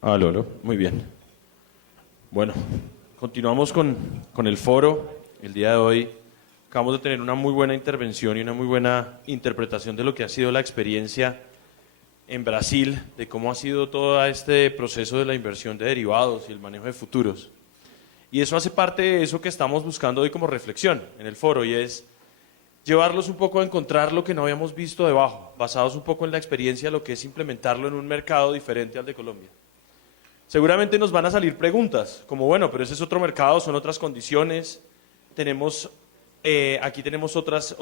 Ah, Lolo, muy bien. Bueno, continuamos con el foro. El día de hoy acabamos de tener una muy buena intervención y una muy buena interpretación de lo que ha sido la experiencia en Brasil, de cómo ha sido todo este proceso de la inversión de derivados y el manejo de futuros. Y eso hace parte de eso que estamos buscando hoy como reflexión en el foro, y es llevarlos un poco a encontrar lo que no habíamos visto debajo, basados un poco en la experiencia de lo que es implementarlo en un mercado diferente al de Colombia. Seguramente nos van a salir preguntas, como bueno, pero ese es otro mercado, son otras condiciones, tenemos, aquí tenemos otras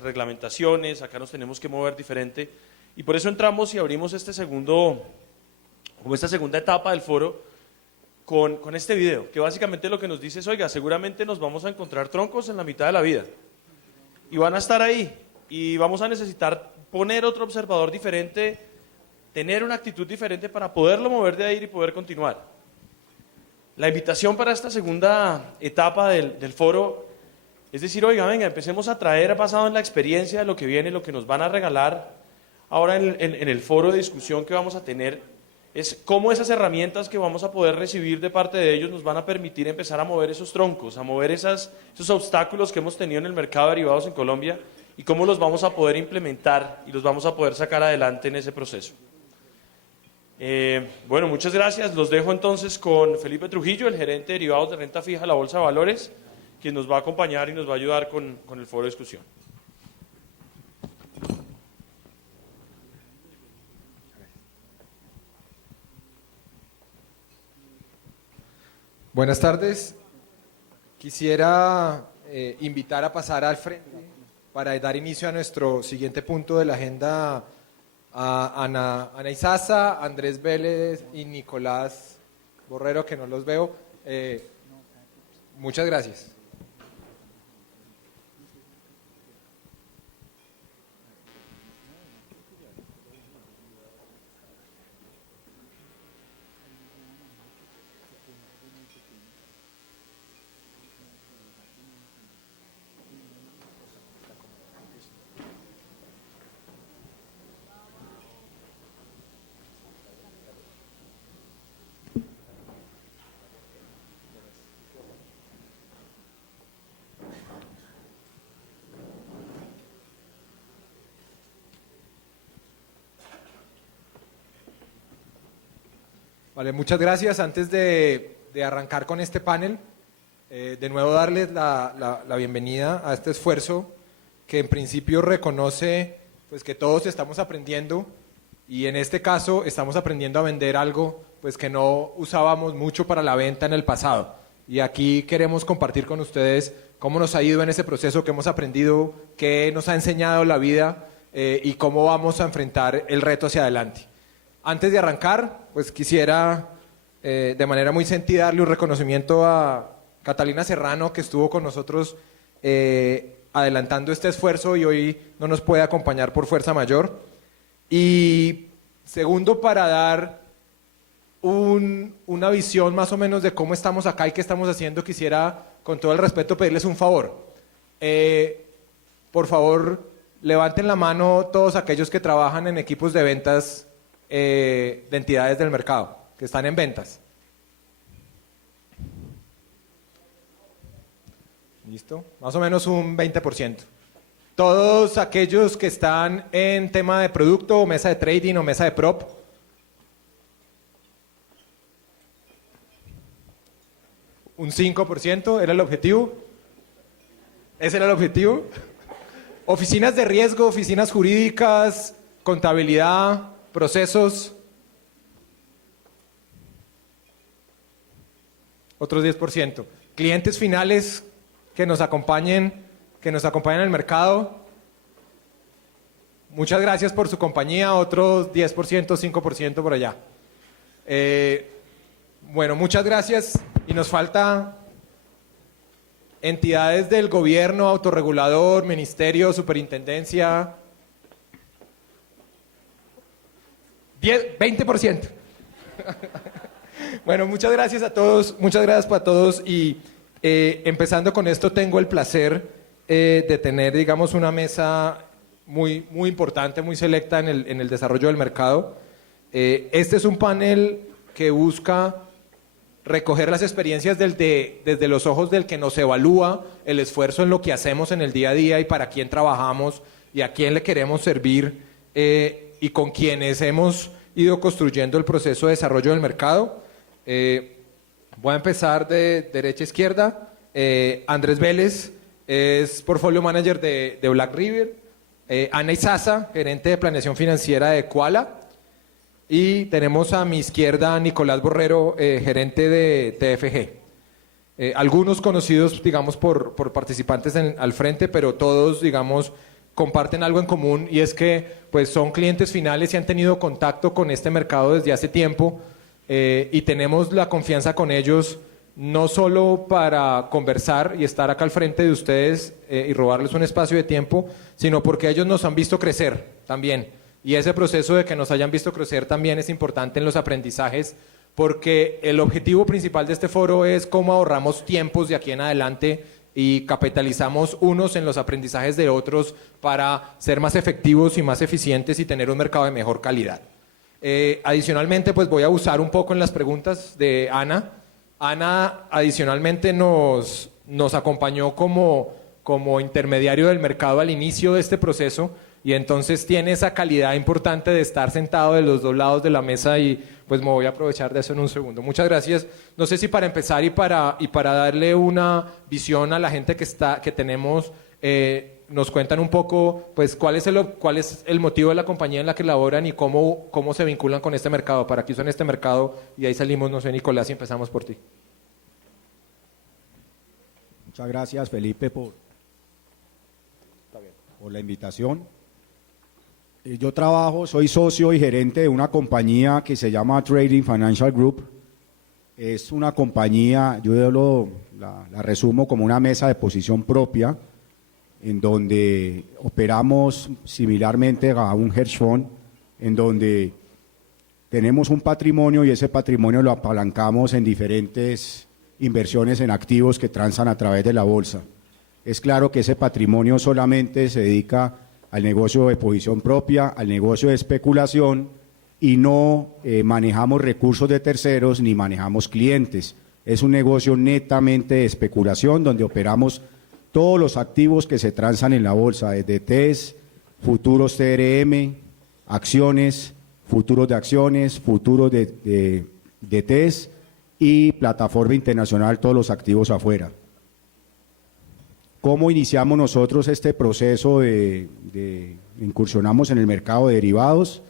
reglamentaciones, acá nos tenemos que mover diferente, y por eso entramos y abrimos esta segunda etapa del foro con este video, que básicamente lo que nos dice es, oiga, seguramente nos vamos a encontrar troncos en la mitad de la vida, y van a estar ahí, y vamos a necesitar poner otro observador diferente, tener una actitud diferente para poderlo mover de ahí y poder continuar. La invitación para esta segunda etapa del foro es decir, oiga, venga, empecemos a traer basado en la experiencia de lo que viene, lo que nos van a regalar ahora en el foro de discusión que vamos a tener, es cómo esas herramientas que vamos a poder recibir de parte de ellos nos van a permitir empezar a mover esos troncos, a mover esos obstáculos que hemos tenido en el mercado de derivados en Colombia y cómo los vamos a poder implementar y los vamos a poder sacar adelante en ese proceso. Bueno, muchas gracias. Los dejo entonces con Felipe Trujillo, el gerente de derivados de renta fija de la Bolsa de Valores, quien nos va a acompañar y nos va a ayudar con el foro de discusión. Buenas tardes. Quisiera invitar a pasar al frente para dar inicio a nuestro siguiente punto de la agenda a Ana Isaza, Andrés Vélez y Nicolás Borrero, que no los veo. Muchas gracias. Vale, muchas gracias. Antes de arrancar con este panel, de nuevo darles la bienvenida a este esfuerzo que en principio reconoce pues, que todos estamos aprendiendo y en este caso estamos aprendiendo a vender algo pues, que no usábamos mucho para la venta en el pasado. Y aquí queremos compartir con ustedes cómo nos ha ido en ese proceso, qué hemos aprendido, qué nos ha enseñado la vida y cómo vamos a enfrentar el reto hacia adelante. Antes de arrancar, pues quisiera de manera muy sentida darle un reconocimiento a Catalina Serrano, que estuvo con nosotros adelantando este esfuerzo y hoy no nos puede acompañar por fuerza mayor. Y segundo, para dar una visión más o menos de cómo estamos acá y qué estamos haciendo, quisiera con todo el respeto pedirles un favor. Por favor, levanten la mano todos aquellos que trabajan en equipos de ventas de entidades del mercado, que están en ventas. ¿Listo? Más o menos un 20%. Todos aquellos que están en tema de producto, o mesa de trading, o mesa de prop. Un 5%, ¿era el objetivo? ¿Ese era el objetivo? Oficinas de riesgo, oficinas jurídicas, contabilidad, procesos, otros 10%. Clientes finales que nos acompañen en el mercado. Muchas gracias por su compañía, otros 10%, 5% por allá. Bueno, muchas gracias y nos falta entidades del gobierno, autorregulador, ministerio, superintendencia. 20%. Bueno, muchas gracias a todos, muchas gracias para todos y empezando con esto tengo el placer de tener, digamos, una mesa muy importante, muy selecta en el desarrollo del mercado. Este es un panel que busca recoger las experiencias desde los ojos del que nos evalúa el esfuerzo en lo que hacemos en el día a día y para quién trabajamos y a quién le queremos servir y con quienes hemos ido construyendo el proceso de desarrollo del mercado. Voy a empezar de derecha a izquierda. Andrés Vélez es Portfolio Manager de Black River. Ana Izaza, gerente de planeación financiera de Quala. Y tenemos a mi izquierda a Nicolás Borrero, gerente de TFG. Algunos conocidos, digamos, por participantes al frente, pero todos, digamos, comparten algo en común y es que pues, son clientes finales y han tenido contacto con este mercado desde hace tiempo y tenemos la confianza con ellos no solo para conversar y estar acá al frente de ustedes y robarles un espacio de tiempo, sino porque ellos nos han visto crecer también. Y ese proceso de que nos hayan visto crecer también es importante en los aprendizajes, porque el objetivo principal de este foro es cómo ahorramos tiempos de aquí en adelante y capitalizamos unos en los aprendizajes de otros para ser más efectivos y más eficientes y tener un mercado de mejor calidad. Adicionalmente, pues voy a usar un poco en las preguntas de Ana. Ana adicionalmente nos acompañó como intermediario del mercado al inicio de este proceso y entonces tiene esa calidad importante de estar sentado de los dos lados de la mesa y pues me voy a aprovechar de eso en un segundo. Muchas gracias. No sé si para empezar y para darle una visión a la gente que tenemos, nos cuentan un poco pues cuál es el motivo de la compañía en la que laboran y cómo se vinculan con este mercado, para qué usan este mercado y ahí salimos, no sé, Nicolás, y empezamos por ti. Muchas gracias, Felipe, por la invitación. Yo soy socio y gerente de una compañía que se llama Trading Financial Group. Es una compañía, la resumo como una mesa de posición propia, en donde operamos similarmente a un hedge fund, en donde tenemos un patrimonio y ese patrimonio lo apalancamos en diferentes inversiones en activos que transan a través de la bolsa. Es claro que ese patrimonio solamente se dedica al negocio de posición propia, al negocio de especulación y no manejamos recursos de terceros ni manejamos clientes. Es un negocio netamente de especulación donde operamos todos los activos que se transan en la bolsa, desde TES, futuros TRM, acciones, futuros de acciones, futuros de TES y plataforma internacional, todos los activos afuera. ¿Cómo iniciamos nosotros este proceso incursionamos en el mercado de derivados?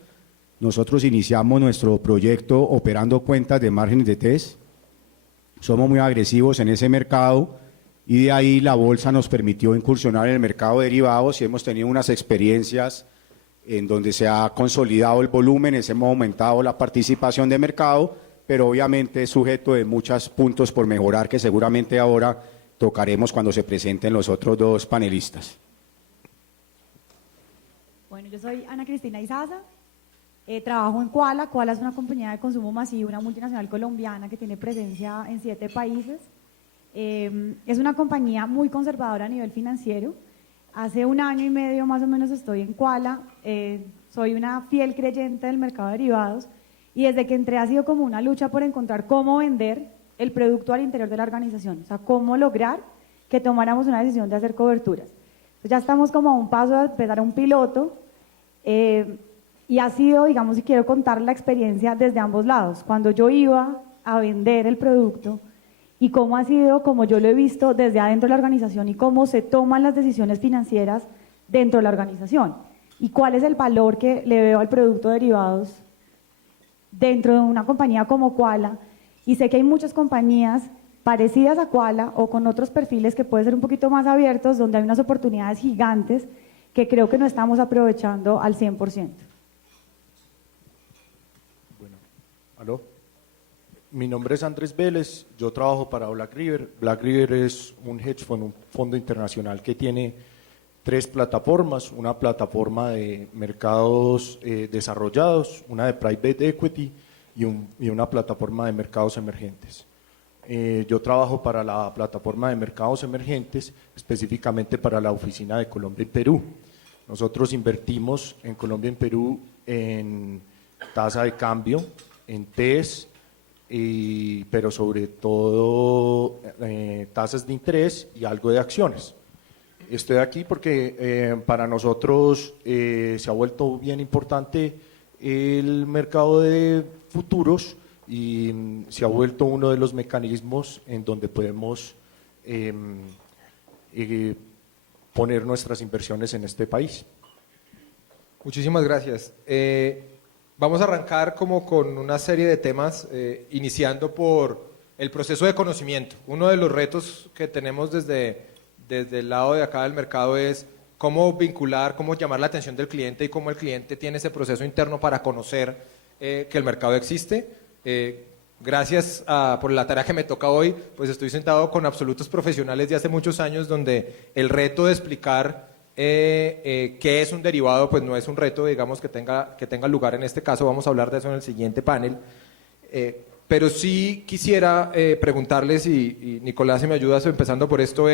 Nosotros iniciamos nuestro proyecto operando cuentas de márgenes de TES. Somos muy agresivos en ese mercado y de ahí la bolsa nos permitió incursionar en el mercado de derivados y hemos tenido unas experiencias en donde se ha consolidado el volumen, hemos aumentado la participación de mercado, pero obviamente es sujeto de muchos puntos por mejorar que seguramente ahora tocaremos cuando se presenten los otros dos panelistas. Bueno, yo soy Ana Cristina Izaza, trabajo en Quala. Quala es una compañía de consumo masivo, una multinacional colombiana que tiene presencia en 7 países. Es una compañía muy conservadora a nivel financiero. Hace 1 año y medio más o menos estoy en Quala, soy una fiel creyente del mercado de derivados y desde que entré ha sido como una lucha por encontrar cómo vender el producto al interior de la organización, o sea, cómo lograr que tomáramos una decisión de hacer coberturas. Entonces ya estamos como a un paso de empezar un piloto y ha sido, digamos, si quiero contar la experiencia desde ambos lados, cuando yo iba a vender el producto y cómo ha sido, como yo lo he visto desde adentro de la organización y cómo se toman las decisiones financieras dentro de la organización y cuál es el valor que le veo al producto de derivados dentro de una compañía como Quala. Y sé que hay muchas compañías parecidas a Quala o con otros perfiles que pueden ser un poquito más abiertos, donde hay unas oportunidades gigantes que creo que no estamos aprovechando al 100%. Bueno, ¿aló? Mi nombre es Andrés Vélez, yo trabajo para Black River. Black River es un hedge fund, un fondo internacional que tiene 3 plataformas, una plataforma de mercados desarrollados, una de private equity y una plataforma de mercados emergentes. Yo trabajo para la plataforma de mercados emergentes, específicamente para la oficina de Colombia y Perú. Nosotros invertimos en Colombia y Perú en tasa de cambio, en TES, pero sobre todo tasas de interés y algo de acciones. Estoy aquí porque para nosotros se ha vuelto bien importante el mercado de futuros y se ha vuelto uno de los mecanismos en donde podemos poner nuestras inversiones en este país. Muchísimas gracias. Vamos a arrancar como con una serie de temas, iniciando por el proceso de conocimiento. Uno de los retos que tenemos desde el lado de acá del mercado es cómo vincular, cómo llamar la atención del cliente y cómo el cliente tiene ese proceso interno para conocer que el mercado existe. Gracias por la tarea que me toca hoy, pues estoy sentado con absolutos profesionales de hace muchos años donde el reto de explicar qué es un derivado pues no es un reto, digamos, que tenga lugar en este caso. Vamos a hablar de eso en el siguiente panel. Pero sí quisiera preguntarles, y Nicolás, si me ayudas empezando por esto,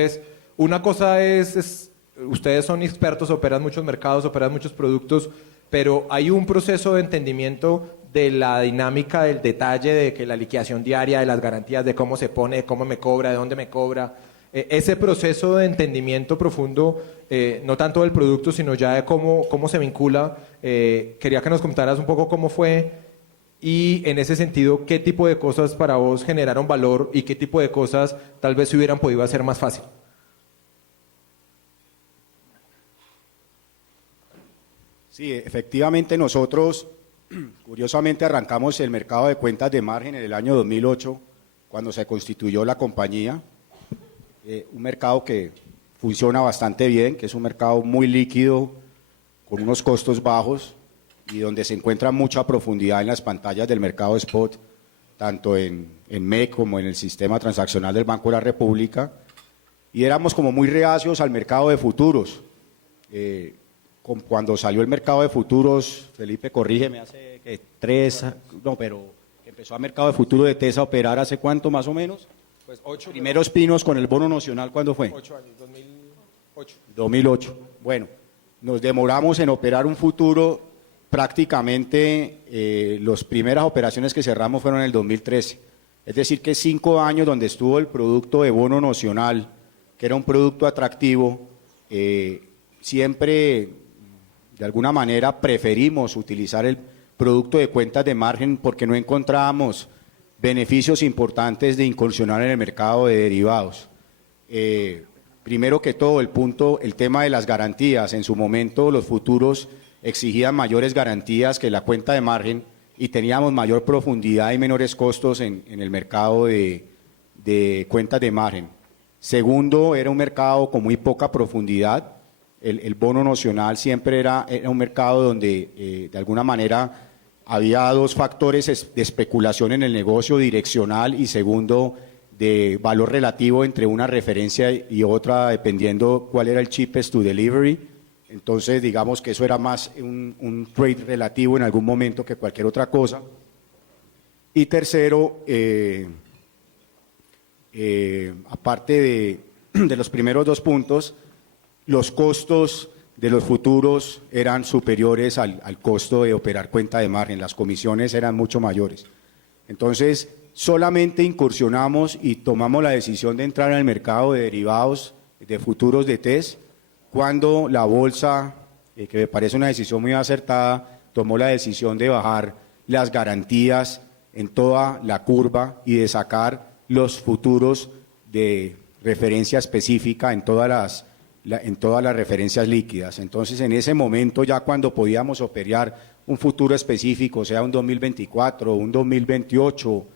una cosa es ustedes son expertos, operan muchos mercados, operan muchos productos, pero hay un proceso de entendimiento de la dinámica, del detalle, de que la liquidación diaria, de las garantías, de cómo se pone, de cómo me cobra, de dónde me cobra. Ese proceso de entendimiento profundo, no tanto del producto, sino ya de cómo se vincula. Quería que nos contaras un poco cómo fue y en ese sentido, qué tipo de cosas para vos generaron valor y qué tipo de cosas tal vez se hubieran podido hacer más fácil. Sí, efectivamente nosotros, curiosamente, arrancamos el mercado de cuentas de margen en el año 2008, cuando se constituyó la compañía. Un mercado que funciona bastante bien, que es un mercado muy líquido, con unos costos bajos y donde se encuentra mucha profundidad en las pantallas del mercado spot, tanto en MEC como en el sistema transaccional del Banco de la República. Y éramos como muy reacios al mercado de futuros. Cuando salió el mercado de futuros, Felipe, corrígeme, hace pero empezó a mercado de futuros de TESA a operar ¿hace cuánto más o menos? Pues 8. Primeros pinos con el bono nocional, ¿cuándo fue? 8 años, 2008. 2008. Bueno, nos demoramos en operar un futuro, prácticamente las primeras operaciones que cerramos fueron en el 2013. Es decir, que 5 años donde estuvo el producto de bono nocional, que era un producto atractivo, siempre de alguna manera preferimos utilizar el producto de cuentas de margen porque no encontrábamos beneficios importantes de incursionar en el mercado de derivados. Primero que todo, el tema de las garantías. En su momento los futuros exigían mayores garantías que la cuenta de margen y teníamos mayor profundidad y menores costos en el mercado de cuentas de margen. Segundo, era un mercado con muy poca profundidad. El bono nocional siempre era un mercado donde de alguna manera había dos factores de especulación en el negocio, direccional y segundo, de valor relativo entre una referencia y otra, dependiendo cuál era el cheapest to delivery. Entonces, digamos que eso era más un trade relativo en algún momento que cualquier otra cosa. Y tercero, aparte de los primeros dos puntos, los costos de los futuros eran superiores al costo de operar cuenta de margen, las comisiones eran mucho mayores. Entonces, solamente incursionamos y tomamos la decisión de entrar en el mercado de derivados de futuros de TES cuando la bolsa, que me parece una decisión muy acertada, tomó la decisión de bajar las garantías en toda la curva y de sacar los futuros de referencia específica en todas las referencias líquidas. Entonces, en ese momento, ya cuando podíamos operar un futuro específico, sea un 2024, un 2028,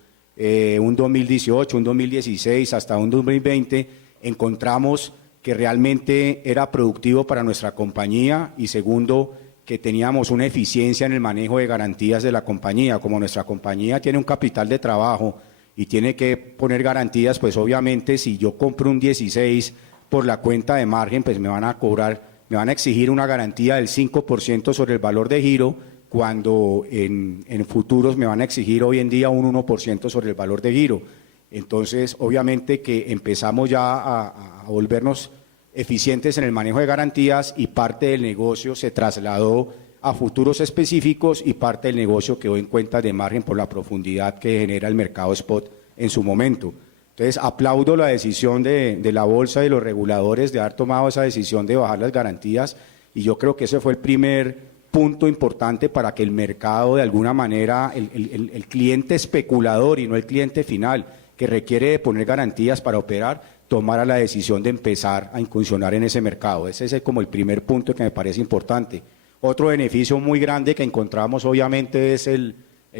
un 2018, un 2016, hasta un 2020, encontramos que realmente era productivo para nuestra compañía y segundo, que teníamos una eficiencia en el manejo de garantías de la compañía. Como nuestra compañía tiene un capital de trabajo y tiene que poner garantías, pues obviamente si yo compro un 16 por la cuenta de margen, pues me van a exigir una garantía del 5% sobre el valor de giro, cuando en futuros me van a exigir hoy en día un 1% sobre el valor de giro. Entonces, obviamente que empezamos ya a volvernos eficientes en el manejo de garantías y parte del negocio se trasladó a futuros específicos y parte del negocio quedó en cuentas de margen por la profundidad que genera el mercado spot en su momento. Entonces, aplaudo la decisión de la bolsa y los reguladores de haber tomado esa decisión de bajar las garantías, y yo creo que ese fue el primer punto importante para que el mercado, de alguna manera, el cliente especulador y no el cliente final, que requiere de poner garantías para operar, tomara la decisión de empezar a incursionar en ese mercado. Ese es como el primer punto que me parece importante. Otro beneficio muy grande que encontramos, obviamente, es el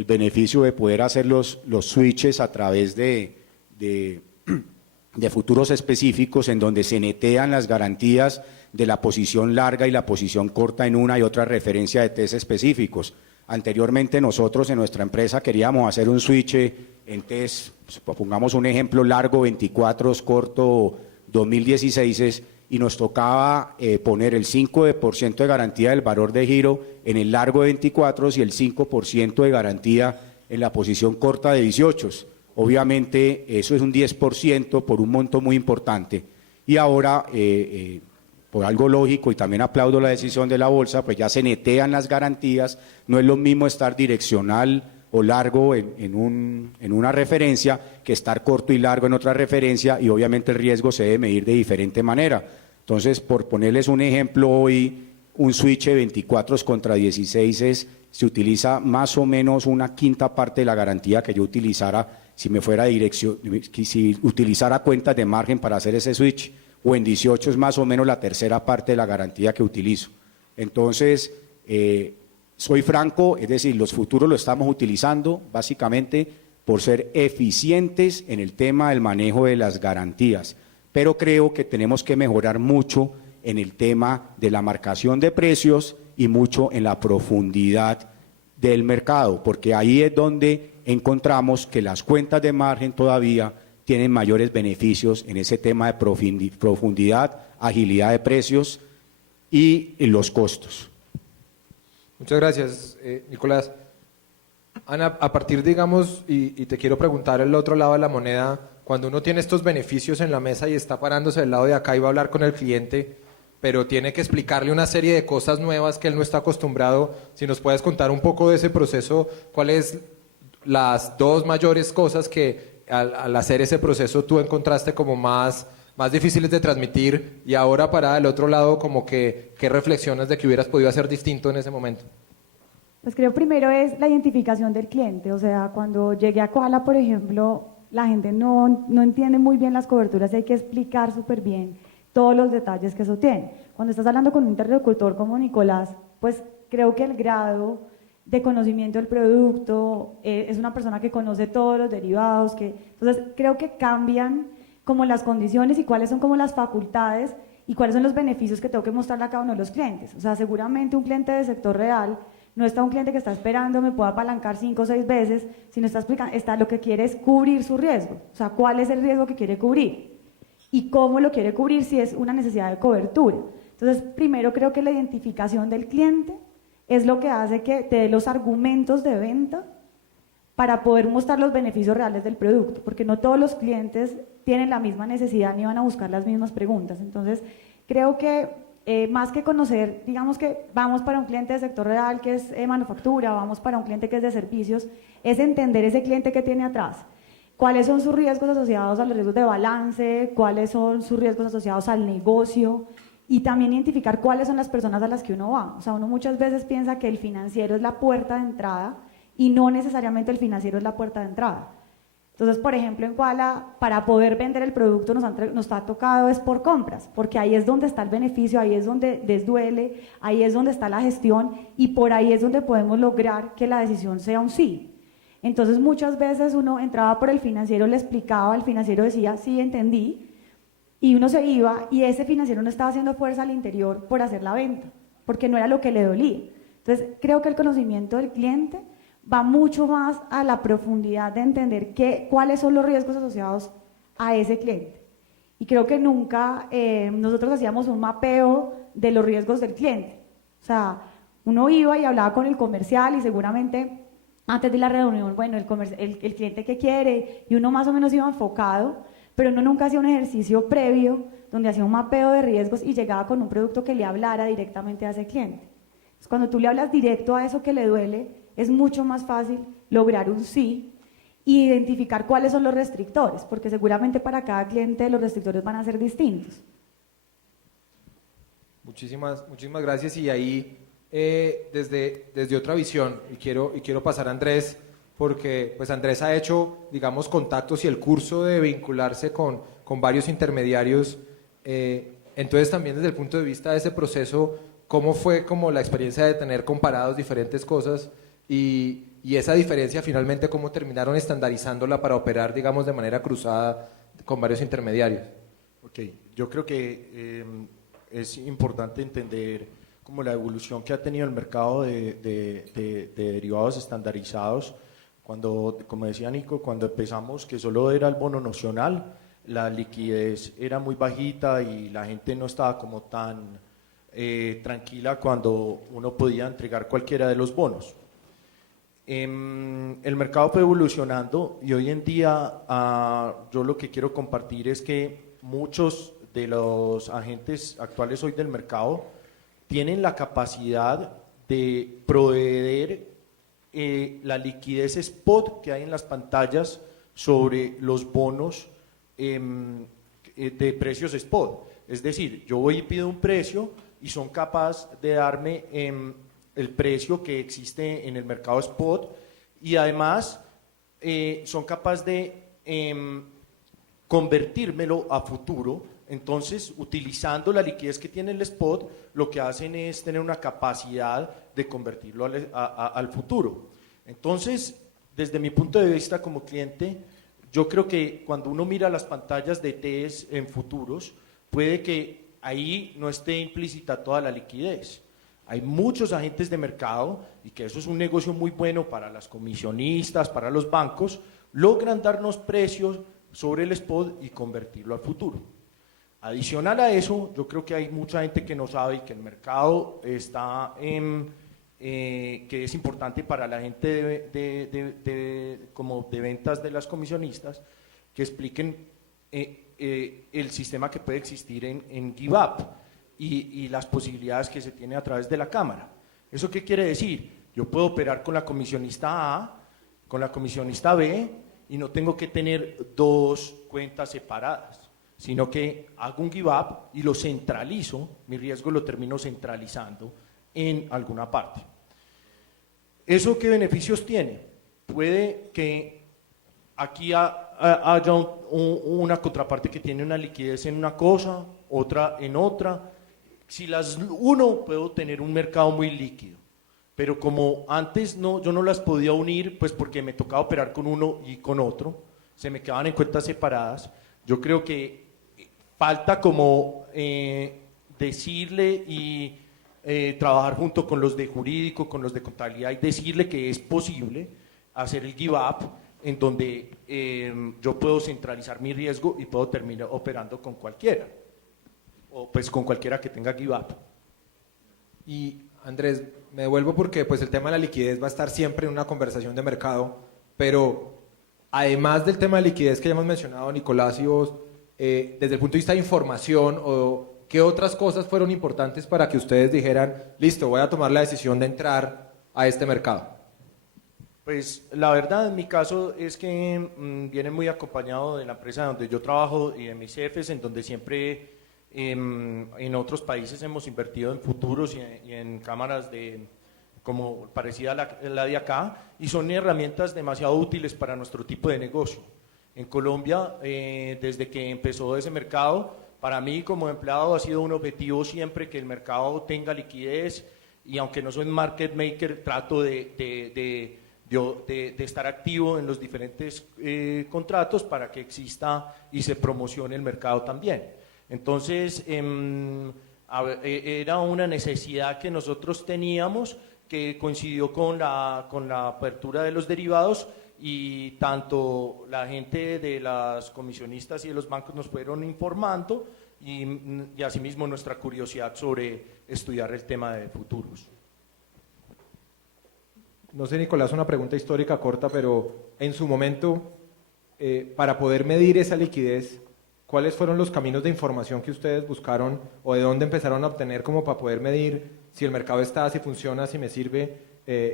beneficio de poder hacer los switches a través de futuros específicos, en donde se netean las garantías de la posición larga y la posición corta en una y otra referencia de test específicos. Anteriormente nosotros en nuestra empresa queríamos hacer un switch en test, pongamos un ejemplo, largo 24, corto 2016, y nos tocaba poner el 5% de garantía del valor de giro en el largo de 24 y el 5% de garantía en la posición corta de 18. Obviamente eso es un 10% por un monto muy importante, y ahora por algo lógico, y también aplaudo la decisión de la bolsa, pues ya se netean las garantías. No es lo mismo estar direccional o largo en una referencia que estar corto y largo en otra referencia, y obviamente el riesgo se debe medir de diferente manera. Entonces, por ponerles un ejemplo, hoy un switch de 24 contra 16 se utiliza más o menos una quinta parte de la garantía que yo utilizara si me fuera si utilizara cuentas de margen para hacer ese switch, o en 18 es más o menos la tercera parte de la garantía que utilizo. Entonces, soy franco, es decir, los futuros lo estamos utilizando básicamente por ser eficientes en el tema del manejo de las garantías, pero creo que tenemos que mejorar mucho en el tema de la marcación de precios y mucho en la profundidad del mercado, porque ahí es donde encontramos que las cuentas de margen todavía tienen mayores beneficios en ese tema de profundidad, agilidad de precios y en los costos. Muchas gracias, Nicolás. Ana, a partir, digamos, y te quiero preguntar el otro lado de la moneda, cuando uno tiene estos beneficios en la mesa y está parándose del lado de acá y va a hablar con el cliente, pero tiene que explicarle una serie de cosas nuevas que él no está acostumbrado, si nos puedes contar un poco de ese proceso, ¿cuáles las dos mayores cosas que al hacer ese proceso tú encontraste como más difíciles de transmitir, y ahora para el otro lado, como que qué reflexionas de que hubieras podido hacer distinto en ese momento? Pues creo primero es la identificación del cliente, o sea, cuando llegué a Koala, por ejemplo, la gente no entiende muy bien las coberturas, hay que explicar súper bien todos los detalles que eso tiene. Cuando estás hablando con un interlocutor como Nicolás, pues creo que el grado de conocimiento del producto, es una persona que conoce todos los derivados, entonces creo que cambian como las condiciones y cuáles son como las facultades y cuáles son los beneficios que tengo que mostrarle a cada uno de los clientes. O sea, seguramente un cliente del sector real no está un cliente que está esperando me pueda apalancar 5 o 6 veces, sino lo que quiere es cubrir su riesgo, o sea, cuál es el riesgo que quiere cubrir y cómo lo quiere cubrir si es una necesidad de cobertura. Entonces, primero creo que la identificación del cliente es lo que hace que te dé los argumentos de venta para poder mostrar los beneficios reales del producto, porque no todos los clientes tienen la misma necesidad ni van a buscar las mismas preguntas. Entonces, creo que más que conocer, digamos que vamos para un cliente de sector real que es manufactura, vamos para un cliente que es de servicios, es entender ese cliente que tiene atrás. ¿Cuáles son sus riesgos asociados a los riesgos de balance? ¿Cuáles son sus riesgos asociados al negocio? Y también identificar cuáles son las personas a las que uno va. O sea, uno muchas veces piensa que el financiero es la puerta de entrada y no necesariamente el financiero es la puerta de entrada. Entonces, por ejemplo, en Koala, para poder vender el producto nos ha tocado es por compras, porque ahí es donde está el beneficio, ahí es donde les duele, ahí es donde está la gestión y por ahí es donde podemos lograr que la decisión sea un sí. Entonces, muchas veces uno entraba por el financiero, le explicaba, el financiero decía, sí, entendí, y uno se iba y ese financiero no estaba haciendo fuerza al interior por hacer la venta, porque no era lo que le dolía. Entonces, creo que el conocimiento del cliente va mucho más a la profundidad de entender cuáles son los riesgos asociados a ese cliente. Y creo que nunca nosotros hacíamos un mapeo de los riesgos del cliente. O sea, uno iba y hablaba con el comercial y seguramente antes de la reunión, bueno, el cliente que quiere, y uno más o menos iba enfocado, pero uno nunca hacía un ejercicio previo donde hacía un mapeo de riesgos y llegaba con un producto que le hablara directamente a ese cliente. Cuando tú le hablas directo a eso que le duele, es mucho más fácil lograr un sí y identificar cuáles son los restrictores, porque seguramente para cada cliente los restrictores van a ser distintos. Muchísimas gracias. Y ahí, desde otra visión, y quiero pasar a Andrés, porque pues Andrés ha hecho, digamos, contactos y el curso de vincularse con varios intermediarios. Entonces, también desde el punto de vista de ese proceso, ¿cómo fue como la experiencia de tener comparados diferentes cosas y esa diferencia finalmente cómo terminaron estandarizándola para operar, digamos, de manera cruzada con varios intermediarios? Ok, yo creo que es importante entender como la evolución que ha tenido el mercado de derivados estandarizados. Cuando, como decía Nico, cuando empezamos que solo era el bono nocional, la liquidez era muy bajita y la gente no estaba como tan tranquila cuando uno podía entregar cualquiera de los bonos. El mercado fue evolucionando y hoy en día yo lo que quiero compartir es que muchos de los agentes actuales hoy del mercado tienen la capacidad de proveer la liquidez spot que hay en las pantallas sobre los bonos de precios spot. Es decir, yo voy y pido un precio y son capaces de darme el precio que existe en el mercado spot y además son capaces de convertírmelo a futuro. Entonces, utilizando la liquidez que tiene el spot, lo que hacen es tener una capacidad de convertirlo al futuro. Entonces, desde mi punto de vista como cliente, yo creo que cuando uno mira las pantallas de TES en futuros, puede que ahí no esté implícita toda la liquidez. Hay muchos agentes de mercado, y que eso es un negocio muy bueno para las comisionistas, para los bancos, logran darnos precios sobre el spot y convertirlo al futuro. Adicional a eso, yo creo que hay mucha gente que no sabe y que el mercado está que es importante para la gente como de ventas de las comisionistas, que expliquen el sistema que puede existir en Give Up y las posibilidades que se tiene a través de la cámara. ¿Eso qué quiere decir? Yo puedo operar con la comisionista A, con la comisionista B y no tengo que tener dos cuentas separadas, sino que hago un give up y lo centralizo, mi riesgo lo termino centralizando en alguna parte. ¿Eso qué beneficios tiene? Puede que aquí haya una contraparte que tiene una liquidez en una cosa, otra en otra. Si las uno, puedo tener un mercado muy líquido, pero como antes yo no las podía unir, pues porque me tocaba operar con uno y con otro, se me quedaban en cuentas separadas. Yo creo que falta como decirle y trabajar junto con los de jurídico, con los de contabilidad y decirle que es posible hacer el give up en donde yo puedo centralizar mi riesgo y puedo terminar operando con cualquiera o pues con cualquiera que tenga give up. Y Andrés, me devuelvo porque pues el tema de la liquidez va a estar siempre en una conversación de mercado, pero además del tema de liquidez que ya hemos mencionado Nicolás y vos, desde el punto de vista de información, o ¿qué otras cosas fueron importantes para que ustedes dijeran, listo, voy a tomar la decisión de entrar a este mercado? Pues la verdad en mi caso es que viene muy acompañado de la empresa donde yo trabajo y de mis jefes, en donde siempre en otros países hemos invertido en futuros y en cámaras como parecida a la de acá, y son herramientas demasiado útiles para nuestro tipo de negocio. En Colombia, desde que empezó ese mercado, para mí como empleado ha sido un objetivo siempre que el mercado tenga liquidez, y aunque no soy market maker, trato de estar activo en los diferentes contratos para que exista y se promocione el mercado también. Entonces, era una necesidad que nosotros teníamos, que coincidió con la apertura de los derivados, y tanto la gente de las comisionistas y de los bancos nos fueron informando y asimismo nuestra curiosidad sobre estudiar el tema de futuros. No sé, Nicolás, una pregunta histórica corta, pero en su momento, para poder medir esa liquidez, ¿cuáles fueron los caminos de información que ustedes buscaron o de dónde empezaron a obtener como para poder medir si el mercado está, si funciona, si me sirve,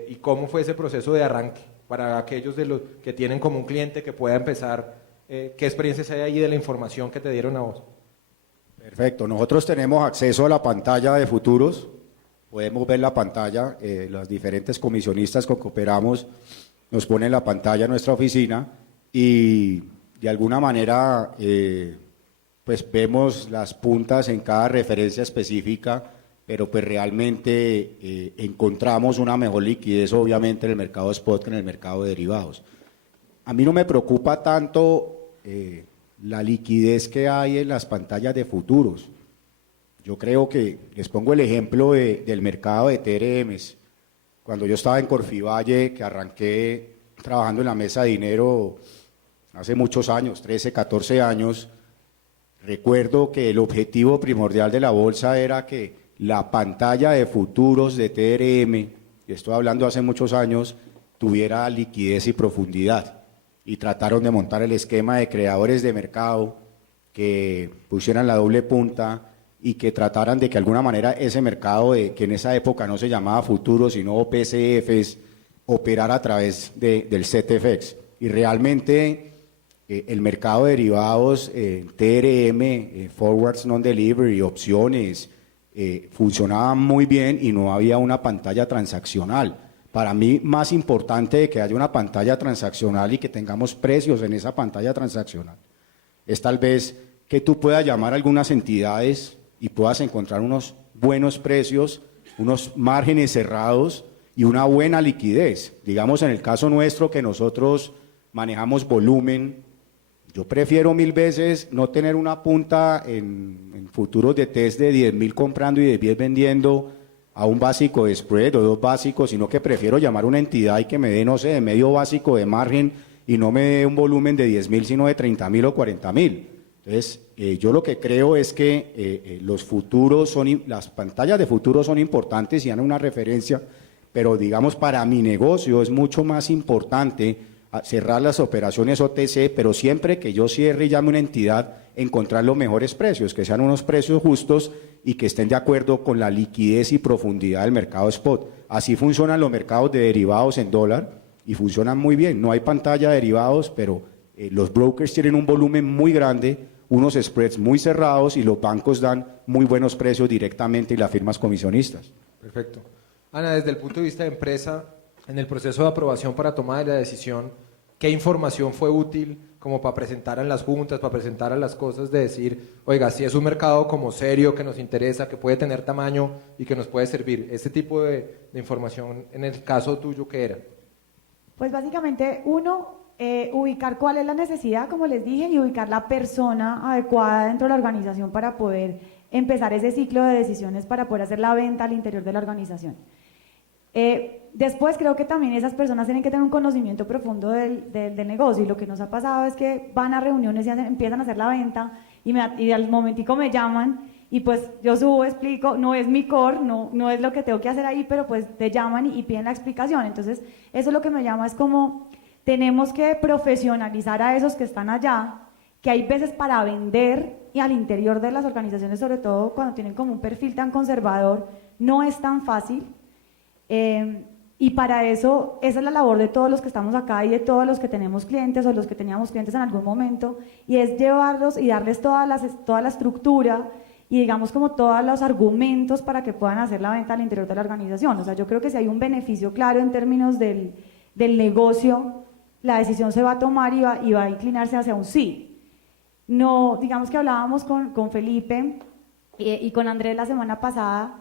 y cómo fue ese proceso de arranque para aquellos de los que tienen como un cliente que pueda empezar, qué experiencias hay ahí de la información que te dieron a vos. Perfecto, nosotros tenemos acceso a la pantalla de futuros, podemos ver la pantalla, los diferentes comisionistas con que operamos nos ponen la pantalla en nuestra oficina y de alguna manera pues vemos las puntas en cada referencia específica, pero pues realmente encontramos una mejor liquidez obviamente en el mercado spot que en el mercado de derivados. A mí no me preocupa tanto la liquidez que hay en las pantallas de futuros. Yo creo que, les pongo el ejemplo del mercado de TRMs. Cuando yo estaba en Corfivalle, que arranqué trabajando en la mesa de dinero hace muchos años, 13, 14 años, recuerdo que el objetivo primordial de la bolsa era que la pantalla de futuros de TRM, y estoy hablando hace muchos años, tuviera liquidez y profundidad. Y trataron de montar el esquema de creadores de mercado que pusieran la doble punta y que trataran de que de alguna manera ese mercado, que en esa época no se llamaba futuros sino OPCFs, operara a través del ZFX. Y realmente el mercado de derivados, TRM, Forwards Non-Delivery, opciones, funcionaba muy bien y no había una pantalla transaccional. Para mí, más importante de que haya una pantalla transaccional y que tengamos precios en esa pantalla transaccional, es tal vez que tú puedas llamar a algunas entidades y puedas encontrar unos buenos precios, unos márgenes cerrados y una buena liquidez. Digamos, en el caso nuestro, que nosotros manejamos volumen, yo prefiero 1000 veces no tener una punta en futuros de test de 10.000 comprando y de 10 vendiendo a un básico de spread o 2 básicos, sino que prefiero llamar a una entidad y que me dé, no sé, de medio básico de margen y no me dé un volumen de 10.000, sino de 30.000 o 40.000. Entonces, yo lo que creo es que los futuros las pantallas de futuros son importantes y dan una referencia, pero digamos para mi negocio es mucho más importante cerrar las operaciones OTC, pero siempre que yo cierre y llame a una entidad, encontrar los mejores precios, que sean unos precios justos y que estén de acuerdo con la liquidez y profundidad del mercado spot. Así funcionan los mercados de derivados en dólar y funcionan muy bien. No hay pantalla de derivados, pero los brokers tienen un volumen muy grande, unos spreads muy cerrados y los bancos dan muy buenos precios directamente y las firmas comisionistas. Perfecto. Ana, desde el punto de vista de empresa, en el proceso de aprobación para toma de la decisión, ¿qué información fue útil como para presentar en las juntas, para presentar a las cosas de decir, oiga, si es un mercado como serio, que nos interesa, que puede tener tamaño y que nos puede servir? Este tipo de información, en el caso tuyo, ¿qué era? Pues básicamente, uno, ubicar cuál es la necesidad, como les dije, y ubicar la persona adecuada dentro de la organización para poder empezar ese ciclo de decisiones, para poder hacer la venta al interior de la organización. Después creo que también esas personas tienen que tener un conocimiento profundo del negocio, y lo que nos ha pasado es que van a reuniones y empiezan a hacer la venta y al momentico me llaman y pues yo subo, explico, no es mi core, no es lo que tengo que hacer ahí, pero pues te llaman y piden la explicación. Entonces eso lo que me llama es como tenemos que profesionalizar a esos que están allá, que hay veces para vender y al interior de las organizaciones, sobre todo cuando tienen como un perfil tan conservador, no es tan fácil. Y para eso, esa es la labor de todos los que estamos acá y de todos los que tenemos clientes o los que teníamos clientes en algún momento, y es llevarlos y darles toda la estructura y digamos como todos los argumentos para que puedan hacer la venta al interior de la organización. O sea, yo creo que si hay un beneficio claro en términos del negocio, la decisión se va a tomar y va a inclinarse hacia un sí. No, digamos que hablábamos con Felipe y con Andrés la semana pasada,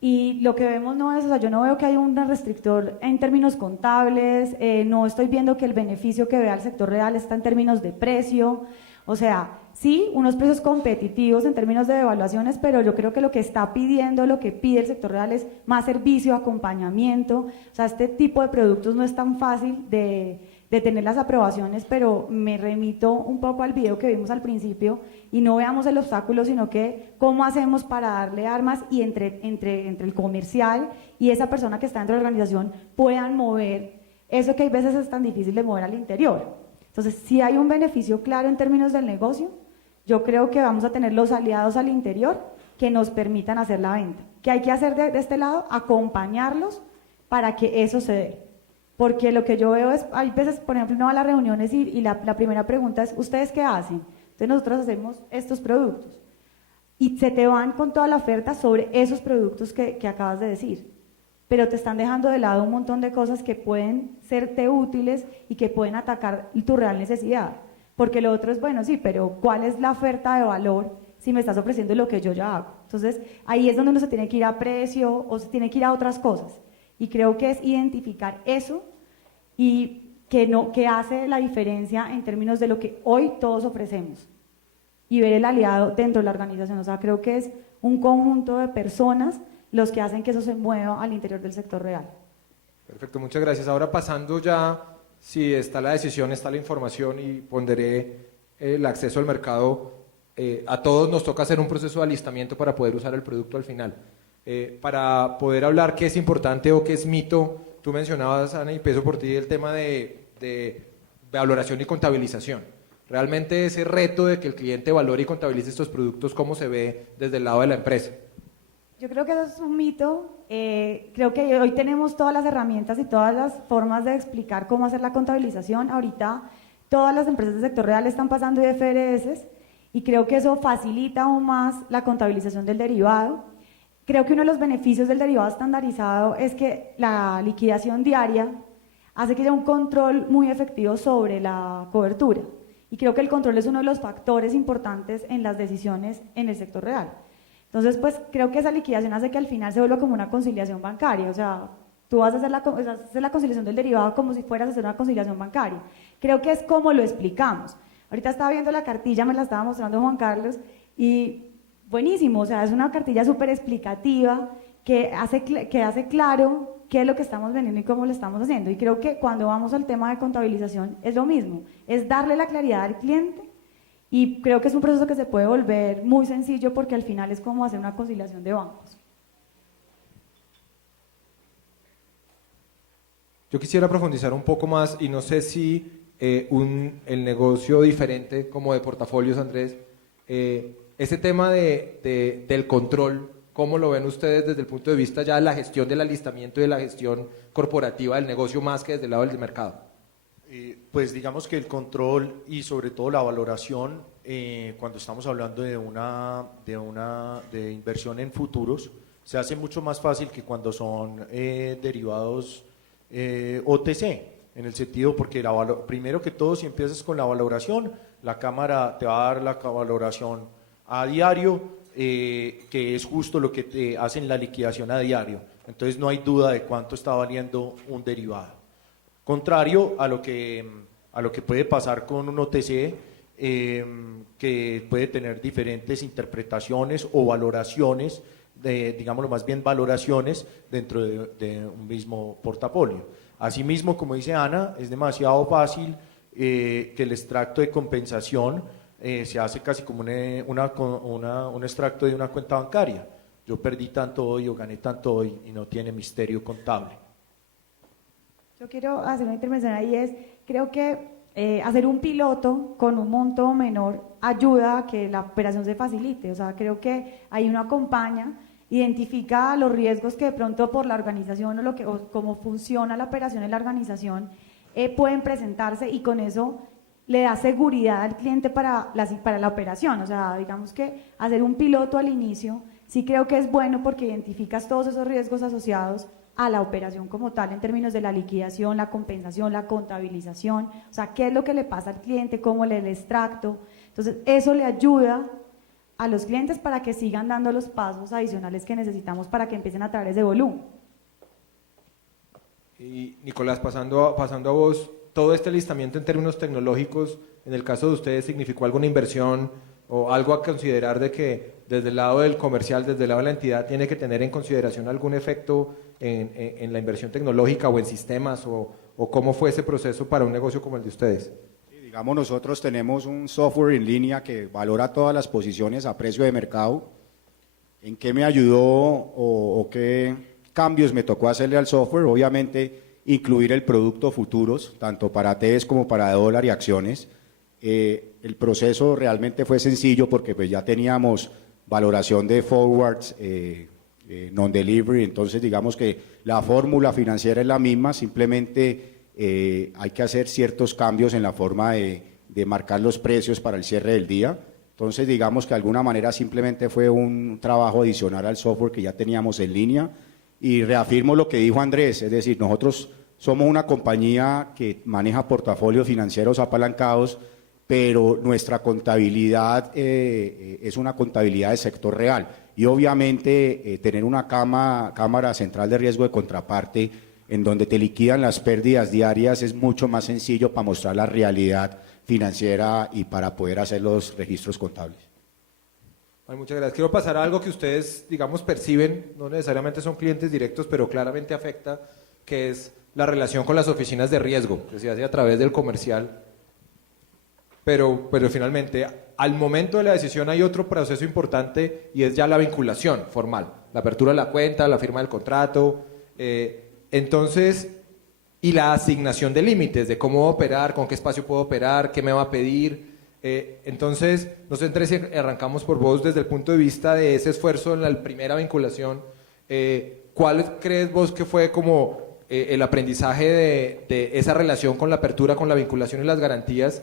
y lo que vemos no es, o sea, yo no veo que hay un restrictor en términos contables, no estoy viendo que el beneficio que vea el sector real está en términos de precio, o sea, sí, unos precios competitivos en términos de evaluaciones, pero yo creo que lo que está pidiendo, lo que pide el sector real es más servicio, acompañamiento. O sea, este tipo de productos no es tan fácil de tener las aprobaciones, pero me remito un poco al video que vimos al principio y no veamos el obstáculo, sino que cómo hacemos para darle armas y entre el comercial y esa persona que está dentro de la organización puedan mover eso que hay veces es tan difícil de mover al interior. Entonces, si hay un beneficio claro en términos del negocio, yo creo que vamos a tener los aliados al interior que nos permitan hacer la venta. ¿Qué hay que hacer de este lado? Acompañarlos para que eso se dé. Porque lo que yo veo es, hay veces, por ejemplo, uno va a las reuniones y la primera pregunta es, ¿ustedes qué hacen? Entonces nosotros hacemos estos productos. Y se te van con toda la oferta sobre esos productos que acabas de decir. Pero te están dejando de lado un montón de cosas que pueden serte útiles y que pueden atacar tu real necesidad. Porque lo otro es, bueno, sí, pero ¿cuál es la oferta de valor si me estás ofreciendo lo que yo ya hago? Entonces, ahí es donde uno se tiene que ir a precio o se tiene que ir a otras cosas. Y creo que es identificar eso y que hace la diferencia en términos de lo que hoy todos ofrecemos y ver el aliado dentro de la organización. O sea, creo que es un conjunto de personas los que hacen que eso se mueva al interior del sector real. Perfecto, muchas gracias. Ahora pasando ya, si está la decisión, está la información y ponderé el acceso al mercado, a todos nos toca hacer un proceso de alistamiento para poder usar el producto al final. Para poder hablar qué es importante o qué es mito, tú mencionabas, Ana, y empiezo por ti, el tema de valoración y contabilización. Realmente ese reto de que el cliente valore y contabilice estos productos, ¿cómo se ve desde el lado de la empresa? Yo creo que eso es un mito. Creo que hoy tenemos todas las herramientas y todas las formas de explicar cómo hacer la contabilización. Ahorita todas las empresas del sector real están pasando IFRS y creo que eso facilita aún más la contabilización del derivado. Creo que uno de los beneficios del derivado estandarizado es que la liquidación diaria hace que haya un control muy efectivo sobre la cobertura. Y creo que el control es uno de los factores importantes en las decisiones en el sector real. Entonces, pues creo que esa liquidación hace que al final se vuelva como una conciliación bancaria. O sea, tú vas a hacer la conciliación del derivado como si fueras a hacer una conciliación bancaria. Creo que es como lo explicamos. Ahorita estaba viendo la cartilla, me la estaba mostrando Juan Carlos, y buenísimo, o sea, es una cartilla súper explicativa que hace claro qué es lo que estamos vendiendo y cómo lo estamos haciendo. Y creo que cuando vamos al tema de contabilización es lo mismo, es darle la claridad al cliente y creo que es un proceso que se puede volver muy sencillo porque al final es como hacer una conciliación de bancos. Yo quisiera profundizar un poco más y no sé si el negocio diferente como de portafolios, Andrés, ese tema del control, ¿cómo lo ven ustedes desde el punto de vista ya de la gestión del alistamiento y de la gestión corporativa del negocio más que desde el lado del mercado? Pues digamos que el control y sobre todo la valoración, cuando estamos hablando de inversión en futuros, se hace mucho más fácil que cuando son derivados OTC, en el sentido porque primero que todo, si empiezas con la valoración, la cámara te va a dar la valoración a diario, que es justo lo que te hacen la liquidación a diario. Entonces no hay duda de cuánto está valiendo un derivado. Contrario a lo que puede pasar con un OTC, que puede tener diferentes interpretaciones o valoraciones, digámoslo más bien valoraciones dentro de un mismo portafolio. Asimismo, como dice Ana, es demasiado fácil que el extracto de compensación se hace casi como un extracto de una cuenta bancaria. Yo perdí tanto hoy o gané tanto hoy y no tiene misterio contable. Yo quiero hacer una intervención ahí, creo que hacer un piloto con un monto menor ayuda a que la operación se facilite. O sea, creo que ahí uno acompaña, identifica los riesgos que de pronto por la organización o cómo funciona la operación en la organización pueden presentarse y con eso le da seguridad al cliente para la operación. O sea, digamos que hacer un piloto al inicio sí creo que es bueno porque identificas todos esos riesgos asociados a la operación como tal en términos de la liquidación, la compensación, la contabilización, o sea, qué es lo que le pasa al cliente, cómo le el extracto. Entonces, eso le ayuda a los clientes para que sigan dando los pasos adicionales que necesitamos para que empiecen a traer ese volumen. Y Nicolás, pasando a vos, todo este listamiento en términos tecnológicos, en el caso de ustedes, ¿significó alguna inversión o algo a considerar de que desde el lado del comercial, desde el lado de la entidad, tiene que tener en consideración algún efecto en la inversión tecnológica o en sistemas o cómo fue ese proceso para un negocio como el de ustedes? Sí, digamos, nosotros tenemos un software en línea que valora todas las posiciones a precio de mercado. ¿En qué me ayudó o qué cambios me tocó hacerle al software? Obviamente, incluir el producto futuros, tanto para TES como para dólar y acciones. El proceso realmente fue sencillo porque pues ya teníamos valoración de forwards, non-delivery. Entonces, digamos que la fórmula financiera es la misma, simplemente hay que hacer ciertos cambios en la forma de marcar los precios para el cierre del día. Entonces, digamos que de alguna manera simplemente fue un trabajo adicional al software que ya teníamos en línea. Y reafirmo lo que dijo Andrés, es decir, nosotros somos una compañía que maneja portafolios financieros apalancados, pero nuestra contabilidad es una contabilidad de sector real. Y obviamente tener una cámara central de riesgo de contraparte en donde te liquidan las pérdidas diarias es mucho más sencillo para mostrar la realidad financiera y para poder hacer los registros contables. Bueno, muchas gracias. Quiero pasar a algo que ustedes, digamos, perciben, no necesariamente son clientes directos, pero claramente afecta, que es la relación con las oficinas de riesgo, que se hace a través del comercial. Pero finalmente, al momento de la decisión hay otro proceso importante y es ya la vinculación formal, la apertura de la cuenta, la firma del contrato, entonces, y la asignación de límites, de cómo operar, con qué espacio puedo operar, qué me va a pedir. Entonces, no sé, Andrés, si arrancamos por vos desde el punto de vista de ese esfuerzo en la primera vinculación. ¿Cuál crees vos que fue como el aprendizaje de esa relación con la apertura, con la vinculación y las garantías?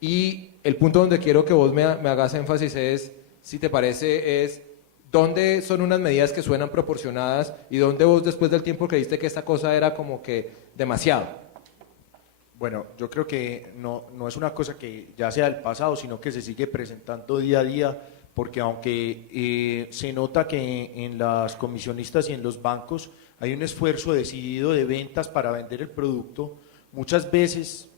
Y el punto donde quiero que vos me hagas énfasis es, si te parece, es dónde son unas medidas que suenan proporcionadas y dónde vos después del tiempo creíste que esta cosa era como que demasiado. Bueno, yo creo que no es una cosa que ya sea del pasado, sino que se sigue presentando día a día, porque aunque se nota que en las comisionistas y en los bancos hay un esfuerzo decidido de ventas para vender el producto, muchas veces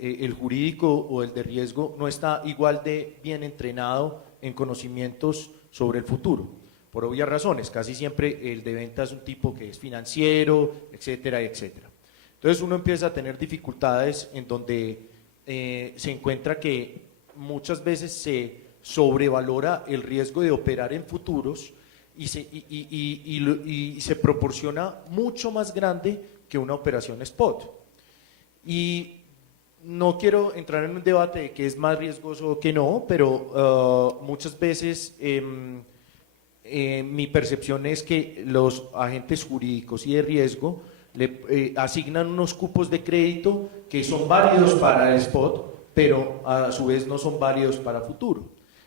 el jurídico o el de riesgo no está igual de bien entrenado en conocimientos sobre el futuro, por obvias razones. Casi siempre el de venta es un tipo que es financiero, etcétera, etcétera. Entonces uno empieza a tener dificultades en donde se encuentra que muchas veces se sobrevalora el riesgo de operar en futuros y se proporciona mucho más grande que una operación spot. Y no quiero entrar en un debate de qué es más riesgoso o qué no, pero muchas veces mi percepción es que los agentes jurídicos y de riesgo le asignan unos cupos de crédito que son válidos para el spot, pero a su vez no son válidos para futuro.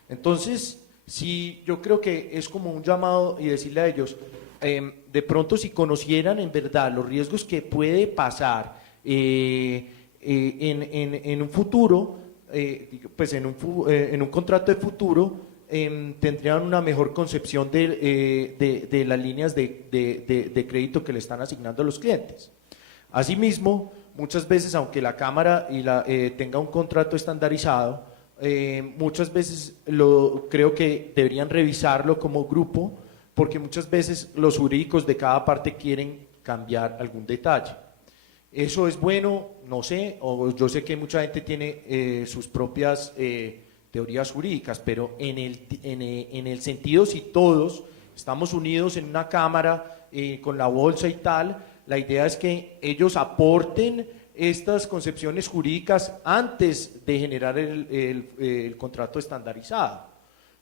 Entonces, sí, yo creo que es como un llamado y decirle a ellos, de pronto si conocieran en verdad los riesgos que puede pasar en un futuro, pues en un contrato de futuro, tendrían una mejor concepción de las líneas de crédito que le están asignando a los clientes. Asimismo, muchas veces, aunque la Cámara tenga un contrato estandarizado, muchas veces creo que deberían revisarlo como grupo, porque muchas veces los jurídicos de cada parte quieren cambiar algún detalle. ¿Eso es bueno? No sé, o yo sé que mucha gente tiene sus propias teorías jurídicas, pero en el sentido, si todos estamos unidos en una cámara con la bolsa y tal, la idea es que ellos aporten estas concepciones jurídicas antes de generar el contrato estandarizado,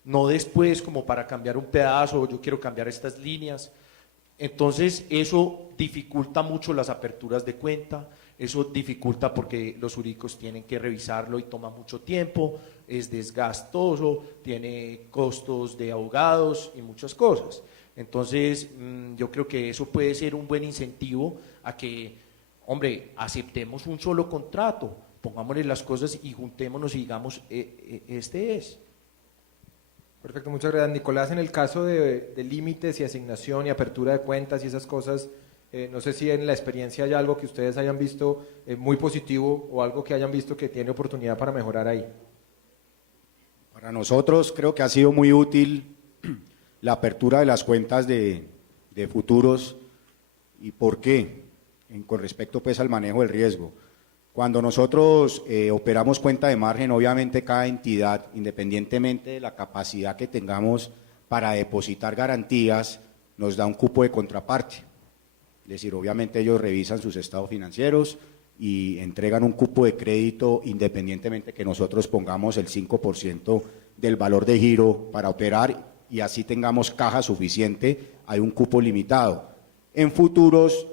no después como para cambiar un pedazo, yo quiero cambiar estas líneas. Entonces eso dificulta mucho las aperturas de cuenta, eso dificulta porque los jurídicos tienen que revisarlo y toma mucho tiempo, es desgastoso, tiene costos de abogados y muchas cosas. Entonces yo creo que eso puede ser un buen incentivo a que, hombre, aceptemos un solo contrato, pongámosle las cosas y juntémonos y digamos, este es. Perfecto, muchas gracias. Nicolás, en el caso de límites y asignación y apertura de cuentas y esas cosas, no sé si en la experiencia hay algo que ustedes hayan visto muy positivo o algo que hayan visto que tiene oportunidad para mejorar ahí. Para nosotros creo que ha sido muy útil la apertura de las cuentas de futuros. ¿Y por qué? Con respecto pues al manejo del riesgo. Cuando nosotros operamos cuenta de margen, obviamente cada entidad, independientemente de la capacidad que tengamos para depositar garantías, nos da un cupo de contraparte. Es decir, obviamente ellos revisan sus estados financieros y entregan un cupo de crédito independientemente que nosotros pongamos el 5% del valor de giro para operar y así tengamos caja suficiente, hay un cupo limitado. En futuros,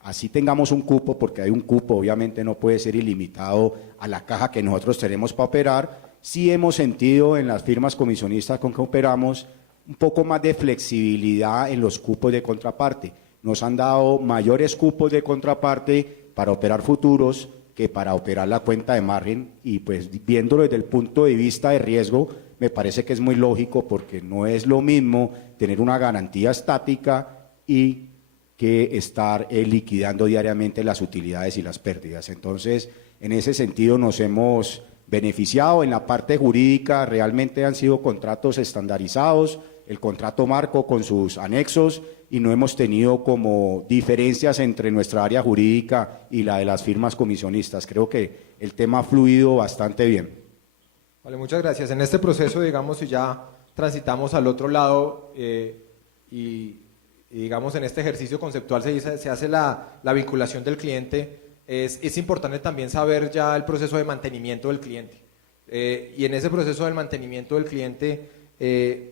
así tengamos un cupo, porque hay un cupo, obviamente no puede ser ilimitado a la caja que nosotros tenemos para operar, sí hemos sentido en las firmas comisionistas con que operamos un poco más de flexibilidad en los cupos de contraparte. Nos han dado mayores cupos de contraparte para operar futuros que para operar la cuenta de margen y pues viéndolo desde el punto de vista de riesgo me parece que es muy lógico porque no es lo mismo tener una garantía estática y que estar liquidando diariamente las utilidades y las pérdidas. Entonces, en ese sentido nos hemos beneficiado. En la parte jurídica realmente han sido contratos estandarizados, el contrato marco con sus anexos y no hemos tenido como diferencias entre nuestra área jurídica y la de las firmas comisionistas. Creo que el tema ha fluido bastante bien. Vale, muchas gracias. En este proceso, digamos, si ya transitamos al otro lado y digamos en este ejercicio conceptual se hace la vinculación del cliente, es importante también saber ya el proceso de mantenimiento del cliente. Y en ese proceso del mantenimiento del cliente,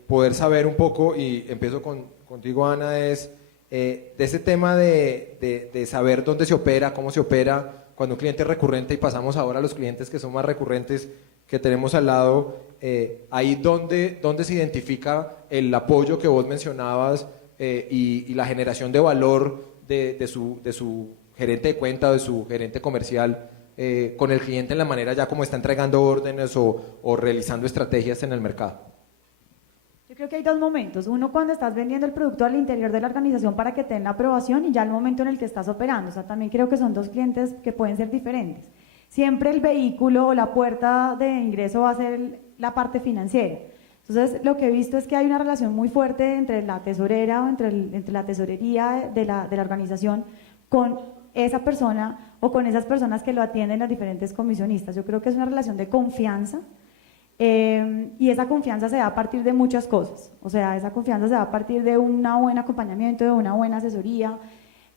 poder saber un poco, y empiezo contigo Ana, de ese tema de saber dónde se opera, cómo se opera, cuando un cliente es recurrente y pasamos ahora a los clientes que son más recurrentes que tenemos al lado, ahí donde se identifica el apoyo que vos mencionabas y la generación de valor de su gerente de cuenta o de su gerente comercial con el cliente en la manera ya como está entregando órdenes o realizando estrategias en el mercado. Yo creo que hay dos momentos. Uno, cuando estás vendiendo el producto al interior de la organización para que te den la aprobación y ya el momento en el que estás operando. O sea, también creo que son dos clientes que pueden ser diferentes. Siempre el vehículo o la puerta de ingreso va a ser la parte financiera. Entonces, lo que he visto es que hay una relación muy fuerte entre la tesorera o entre la tesorería de la organización con esa persona o con esas personas que lo atienden, las diferentes comisionistas. Yo creo que es una relación de confianza. Y esa confianza se da a partir de muchas cosas, o sea, esa confianza se da a partir de un buen acompañamiento, de una buena asesoría.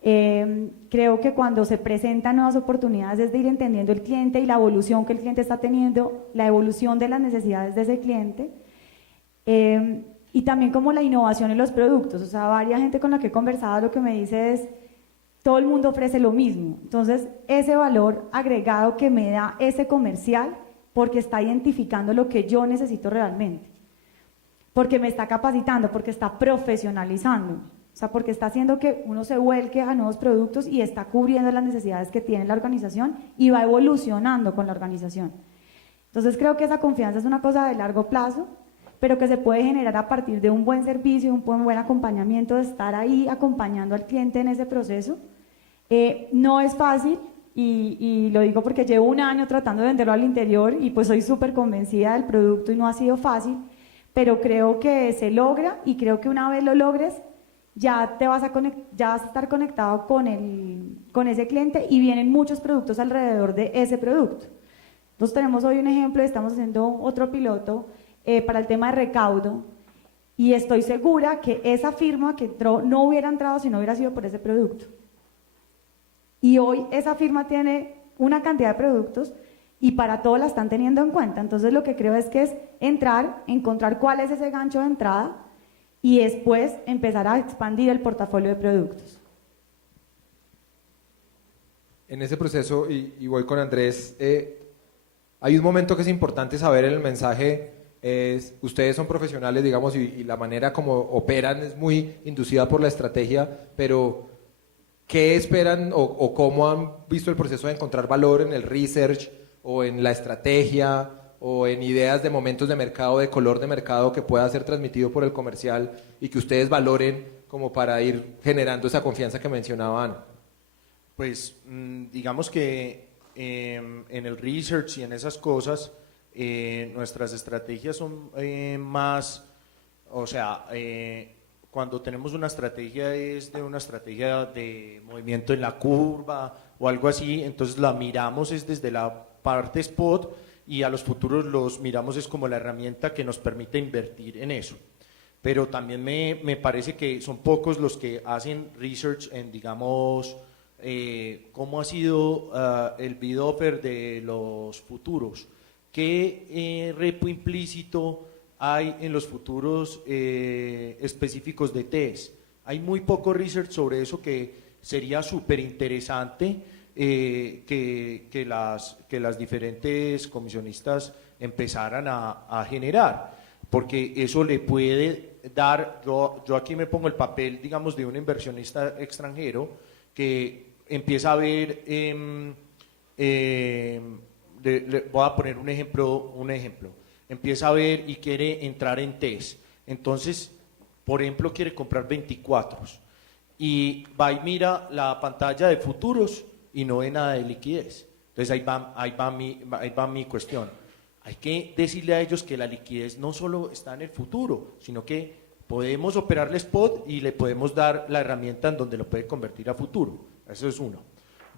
Creo que cuando se presentan nuevas oportunidades es de ir entendiendo el cliente y la evolución que el cliente está teniendo, la evolución de las necesidades de ese cliente, y también como la innovación en los productos. O sea, varias gente con la que he conversado lo que me dice es, todo el mundo ofrece lo mismo, entonces ese valor agregado que me da ese comercial porque está identificando lo que yo necesito realmente, porque me está capacitando, porque está profesionalizando, o sea, porque está haciendo que uno se vuelque a nuevos productos y está cubriendo las necesidades que tiene la organización y va evolucionando con la organización. Entonces creo que esa confianza es una cosa de largo plazo, pero que se puede generar a partir de un buen servicio, un buen acompañamiento, de estar ahí acompañando al cliente en ese proceso. No es fácil. Y lo digo porque llevo un año tratando de venderlo al interior y pues soy súper convencida del producto y no ha sido fácil, pero creo que se logra y creo que una vez lo logres ya vas a estar conectado con ese cliente y vienen muchos productos alrededor de ese producto. Entonces tenemos hoy un ejemplo, estamos haciendo otro piloto para el tema de recaudo y estoy segura que esa firma que entró no hubiera entrado si no hubiera sido por ese producto. Y hoy esa firma tiene una cantidad de productos y para todo la están teniendo en cuenta. Entonces lo que creo es que es entrar, encontrar cuál es ese gancho de entrada y después empezar a expandir el portafolio de productos. En ese proceso, y voy con Andrés, hay un momento que es importante saber en el mensaje, es ustedes son profesionales, digamos, y la manera como operan es muy inducida por la estrategia, pero ¿qué esperan o cómo han visto el proceso de encontrar valor en el research o en la estrategia o en ideas de momentos de mercado, de color de mercado que pueda ser transmitido por el comercial y que ustedes valoren como para ir generando esa confianza que mencionaban? Pues digamos que en el research y en esas cosas nuestras estrategias son más, o sea, cuando tenemos una estrategia es de una estrategia de movimiento en la curva o algo así, entonces la miramos es desde la parte spot y a los futuros los miramos es como la herramienta que nos permite invertir en eso. Pero también me parece que son pocos los que hacen research en, digamos, cómo ha sido el bid offer de los futuros, qué repo implícito hay en los futuros específicos de TES. Hay muy poco research sobre eso que sería súper interesante que las diferentes comisionistas empezaran a generar, porque eso le puede dar, yo aquí me pongo el papel, digamos, de un inversionista extranjero que empieza a ver, voy a poner un ejemplo, empieza a ver y quiere entrar en TES, entonces, por ejemplo, quiere comprar 24 y va y mira la pantalla de futuros y no ve nada de liquidez. Entonces ahí va mi cuestión. Hay que decirle a ellos que la liquidez no solo está en el futuro, sino que podemos operarle spot y le podemos dar la herramienta en donde lo puede convertir a futuro. Eso es uno.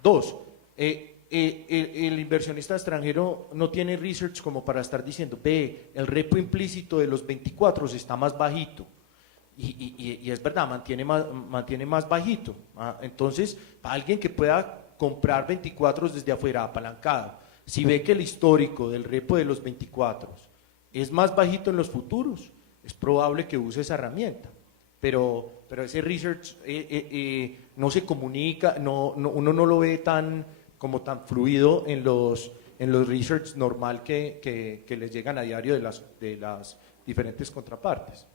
Dos, el inversionista extranjero no tiene research como para estar diciendo, ve, el repo implícito de los 24 está más bajito. Y es verdad, mantiene más bajito. Entonces, para alguien que pueda comprar 24 desde afuera apalancado, si ve que el histórico del repo de los 24 es más bajito en los futuros, es probable que use esa herramienta. Pero ese research no se comunica, uno no lo ve tan fluido en los research normal que les llegan a diario de las diferentes contrapartes.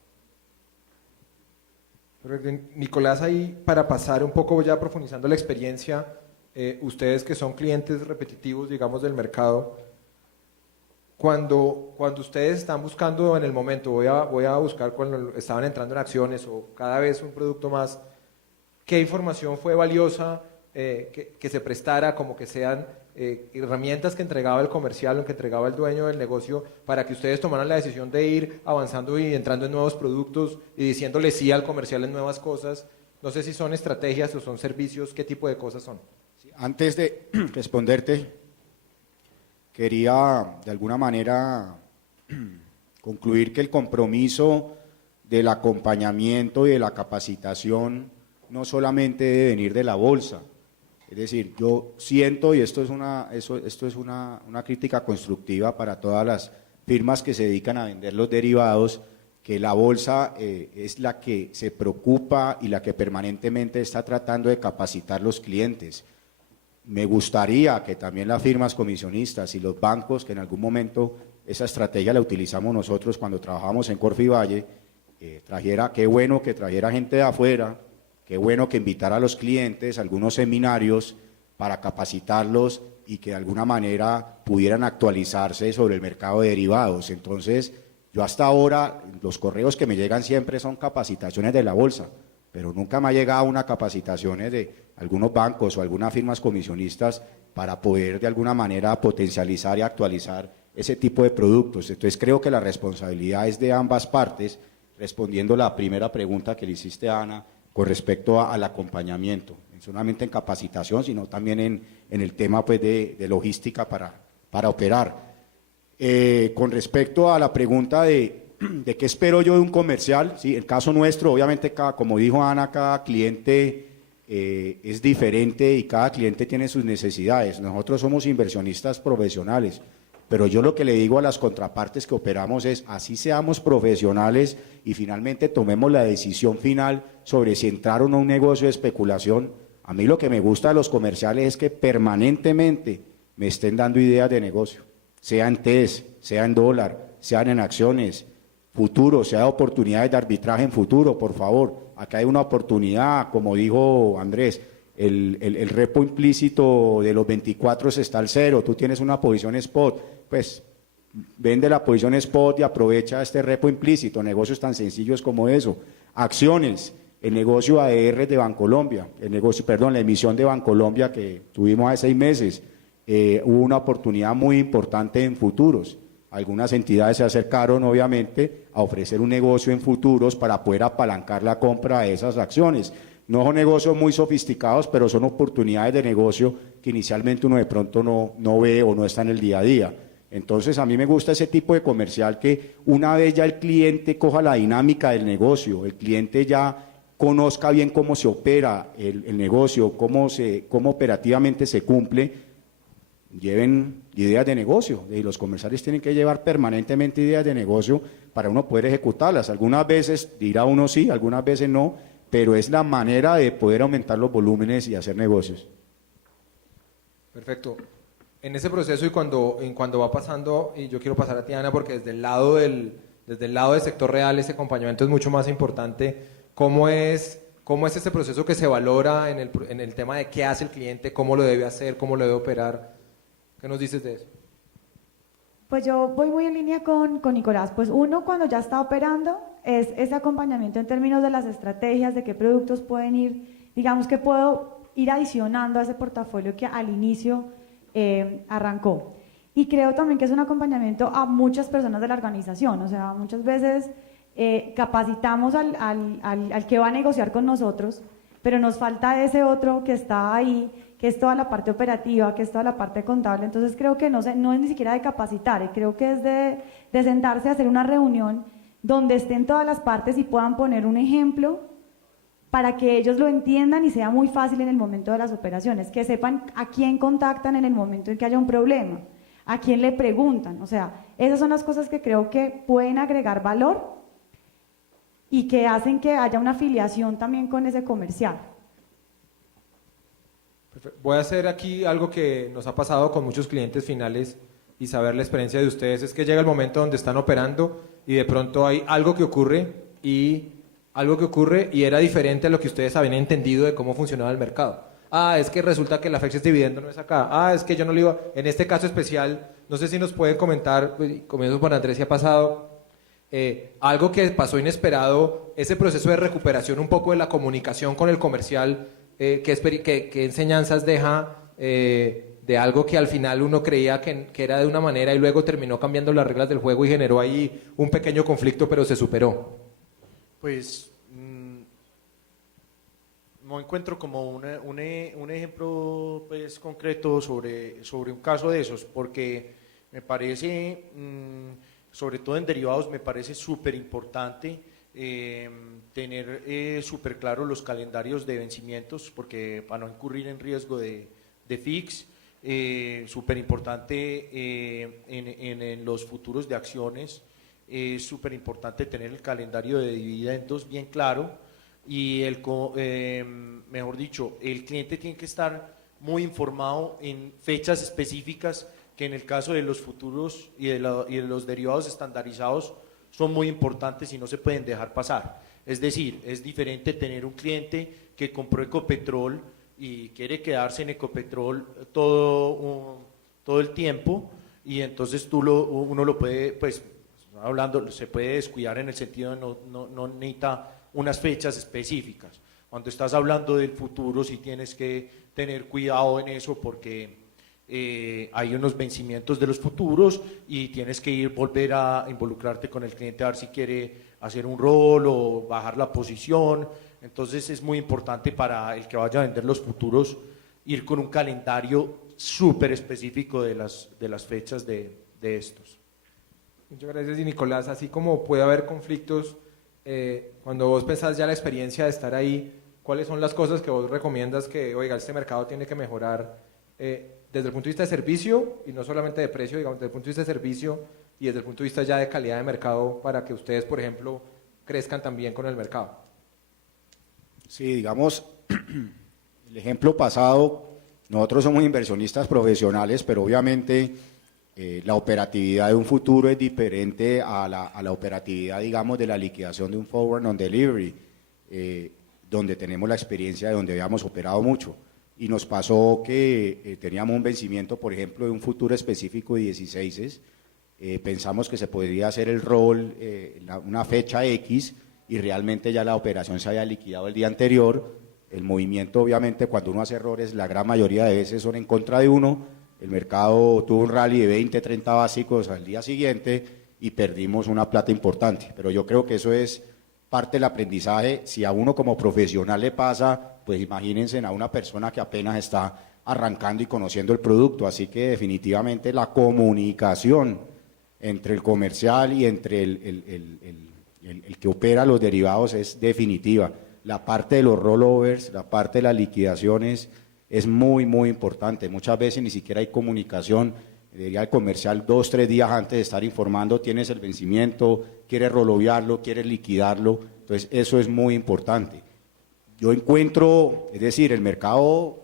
Nicolás, ahí para pasar un poco ya profundizando la experiencia, ustedes que son clientes repetitivos, digamos, del mercado, cuando ustedes están buscando en el momento, voy a buscar cuando estaban entrando en acciones o cada vez un producto más, ¿qué información fue valiosa que se prestara, como que sean herramientas que entregaba el comercial o que entregaba el dueño del negocio para que ustedes tomaran la decisión de ir avanzando y entrando en nuevos productos y diciéndole sí al comercial en nuevas cosas? No sé si son estrategias o son servicios, ¿qué tipo de cosas son? Antes de responderte, quería de alguna manera concluir que el compromiso del acompañamiento y de la capacitación no solamente debe venir de la bolsa. Es decir, yo siento, y esto es una crítica constructiva para todas las firmas que se dedican a vender los derivados, que la bolsa es la que se preocupa y la que permanentemente está tratando de capacitar los clientes. Me gustaría que también las firmas comisionistas y los bancos, que en algún momento esa estrategia la utilizamos nosotros cuando trabajamos en Corfi Valle, qué bueno que trajera gente de afuera, qué bueno que invitara a los clientes a algunos seminarios para capacitarlos y que de alguna manera pudieran actualizarse sobre el mercado de derivados. Entonces, yo hasta ahora, los correos que me llegan siempre son capacitaciones de la bolsa, pero nunca me ha llegado una capacitaciones de algunos bancos o algunas firmas comisionistas para poder de alguna manera potencializar y actualizar ese tipo de productos. Entonces creo que la responsabilidad es de ambas partes, respondiendo la primera pregunta que le hiciste a Ana con respecto al acompañamiento, no solamente en capacitación, sino también en el tema pues, de logística para operar. Con respecto a la pregunta de qué espero yo de un comercial, sí, el caso nuestro, obviamente, como dijo Ana, cada cliente es diferente y cada cliente tiene sus necesidades. Nosotros somos inversionistas profesionales, pero yo lo que le digo a las contrapartes que operamos es, así seamos profesionales y finalmente tomemos la decisión final sobre si entrar o no a un negocio de especulación. A mí lo que me gusta de los comerciales es que permanentemente me estén dando ideas de negocio, sea en TES, sea en dólar, sean en acciones, futuro, sea oportunidades de arbitraje en futuro, por favor. Acá hay una oportunidad, como dijo Andrés, el repo implícito de los 24 está al cero, tú tienes una posición spot, pues vende la posición spot y aprovecha este repo implícito, negocios tan sencillos como eso. Acciones, el negocio ADR de Bancolombia, la emisión de Bancolombia que tuvimos hace 6 meses, hubo una oportunidad muy importante en futuros. Algunas entidades se acercaron, obviamente, a ofrecer un negocio en futuros para poder apalancar la compra de esas acciones. No son negocios muy sofisticados, pero son oportunidades de negocio que inicialmente uno de pronto no ve o no está en el día a día. Entonces, a mí me gusta ese tipo de comercial que una vez ya el cliente coja la dinámica del negocio, el cliente ya conozca bien cómo se opera el negocio, cómo operativamente se cumple, lleven ideas de negocio. Y los comerciales tienen que llevar permanentemente ideas de negocio para uno poder ejecutarlas. Algunas veces dirá uno sí, algunas veces no, pero es la manera de poder aumentar los volúmenes y hacer negocios. Perfecto. En ese proceso y cuando va pasando, y yo quiero pasar a ti, Ana, porque desde el lado del sector real ese acompañamiento es mucho más importante. ¿Cómo es este proceso que se valora en el tema de qué hace el cliente, cómo lo debe hacer, cómo lo debe operar? ¿Qué nos dices de eso? Pues yo voy muy en línea con Nicolás. Pues uno, cuando ya está operando, es ese acompañamiento en términos de las estrategias, de qué productos pueden ir, digamos que puedo ir adicionando a ese portafolio que al inicio arrancó. Y creo también que es un acompañamiento a muchas personas de la organización, o sea, muchas veces capacitamos al que va a negociar con nosotros, pero nos falta ese otro que está ahí, que es toda la parte operativa, que es toda la parte contable. Entonces creo que no es ni siquiera de capacitar, creo que es de sentarse a hacer una reunión donde estén todas las partes y puedan poner un ejemplo para que ellos lo entiendan y sea muy fácil en el momento de las operaciones, que sepan a quién contactan en el momento en que haya un problema, a quién le preguntan. O sea, esas son las cosas que creo que pueden agregar valor y que hacen que haya una afiliación también con ese comercial. Perfecto. Voy a hacer aquí algo que nos ha pasado con muchos clientes finales y saber la experiencia de ustedes. Es que llega el momento donde están operando y de pronto hay algo que ocurre y era diferente a lo que ustedes habían entendido de cómo funcionaba el mercado. Es que resulta que la fecha de dividendo no es acá. Es que yo no lo iba... En este caso especial, no sé si nos pueden comentar, comienzo por Andrés, si ha pasado algo que pasó inesperado, ese proceso de recuperación un poco de la comunicación con el comercial, ¿qué enseñanzas deja de algo que al final uno creía que era de una manera y luego terminó cambiando las reglas del juego y generó ahí un pequeño conflicto, pero se superó? Pues no encuentro como un ejemplo pues, concreto sobre un caso de esos, porque me parece, sobre todo en derivados, me parece súper importante tener súper claros los calendarios de vencimientos, porque para no incurrir en riesgo de fix, súper importante en los futuros de acciones, es súper importante tener el calendario de dividendos bien claro y mejor dicho, el cliente tiene que estar muy informado en fechas específicas que en el caso de los futuros y de los derivados estandarizados son muy importantes y no se pueden dejar pasar. Es decir, es diferente tener un cliente que compró Ecopetrol y quiere quedarse en Ecopetrol todo el tiempo y entonces uno lo puede, pues hablando, se puede descuidar en el sentido de no necesita unas fechas específicas. Cuando estás hablando del futuro sí tienes que tener cuidado en eso porque hay unos vencimientos de los futuros y tienes que volver a involucrarte con el cliente a ver si quiere hacer un rol o bajar la posición. Entonces es muy importante para el que vaya a vender los futuros ir con un calendario súper específico de las fechas de estos. Muchas gracias. Y Nicolás, así como puede haber conflictos, cuando vos pensás ya la experiencia de estar ahí, ¿cuáles son las cosas que vos recomiendas que, oiga, este mercado tiene que mejorar desde el punto de vista de servicio y no solamente de precio, digamos, desde el punto de vista de servicio y desde el punto de vista ya de calidad de mercado para que ustedes, por ejemplo, crezcan también con el mercado? Sí, digamos, el ejemplo pasado, nosotros somos inversionistas profesionales, pero obviamente la operatividad de un futuro es diferente a la operatividad, digamos, de la liquidación de un forward on delivery, donde tenemos la experiencia de donde habíamos operado mucho. Y nos pasó que teníamos un vencimiento, por ejemplo, de un futuro específico de 16, pensamos que se podría hacer el rol una fecha X y realmente ya la operación se había liquidado el día anterior. El movimiento, obviamente, cuando uno hace errores, la gran mayoría de veces son en contra de uno. El mercado tuvo un rally de 20, 30 básicos al día siguiente y perdimos una plata importante. Pero yo creo que eso es parte del aprendizaje. Si a uno como profesional le pasa, pues imagínense a una persona que apenas está arrancando y conociendo el producto. Así que definitivamente la comunicación entre el comercial y entre el que opera los derivados es definitiva. la parte de los rollovers, la parte de las liquidaciones es muy, muy importante. Muchas veces ni siquiera hay comunicación. Debería el comercial 2, 3 días antes de estar informando, tienes el vencimiento, quieres rollovearlo, quieres liquidarlo. Entonces, eso es muy importante. Yo encuentro, es decir, el mercado,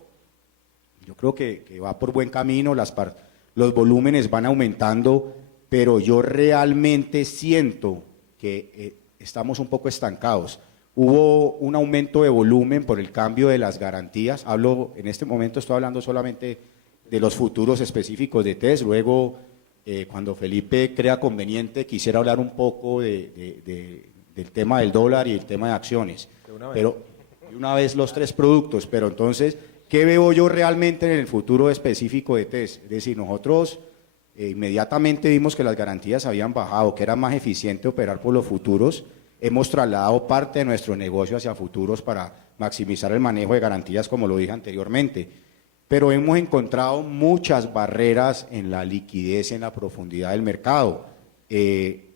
yo creo que va por buen camino, los volúmenes van aumentando, pero yo realmente siento que estamos un poco estancados. Hubo un aumento de volumen por el cambio de las garantías. En este momento estoy hablando solamente de los futuros específicos de TES. Luego, cuando Felipe crea conveniente, quisiera hablar un poco del tema del dólar y el tema de acciones. Pero de una vez los tres productos. Pero entonces, ¿qué veo yo realmente en el futuro específico de TES? Es decir, nosotros inmediatamente vimos que las garantías habían bajado, que era más eficiente operar por los futuros. Hemos trasladado parte de nuestro negocio hacia futuros para maximizar el manejo de garantías, como lo dije anteriormente. Pero hemos encontrado muchas barreras en la liquidez, en la profundidad del mercado.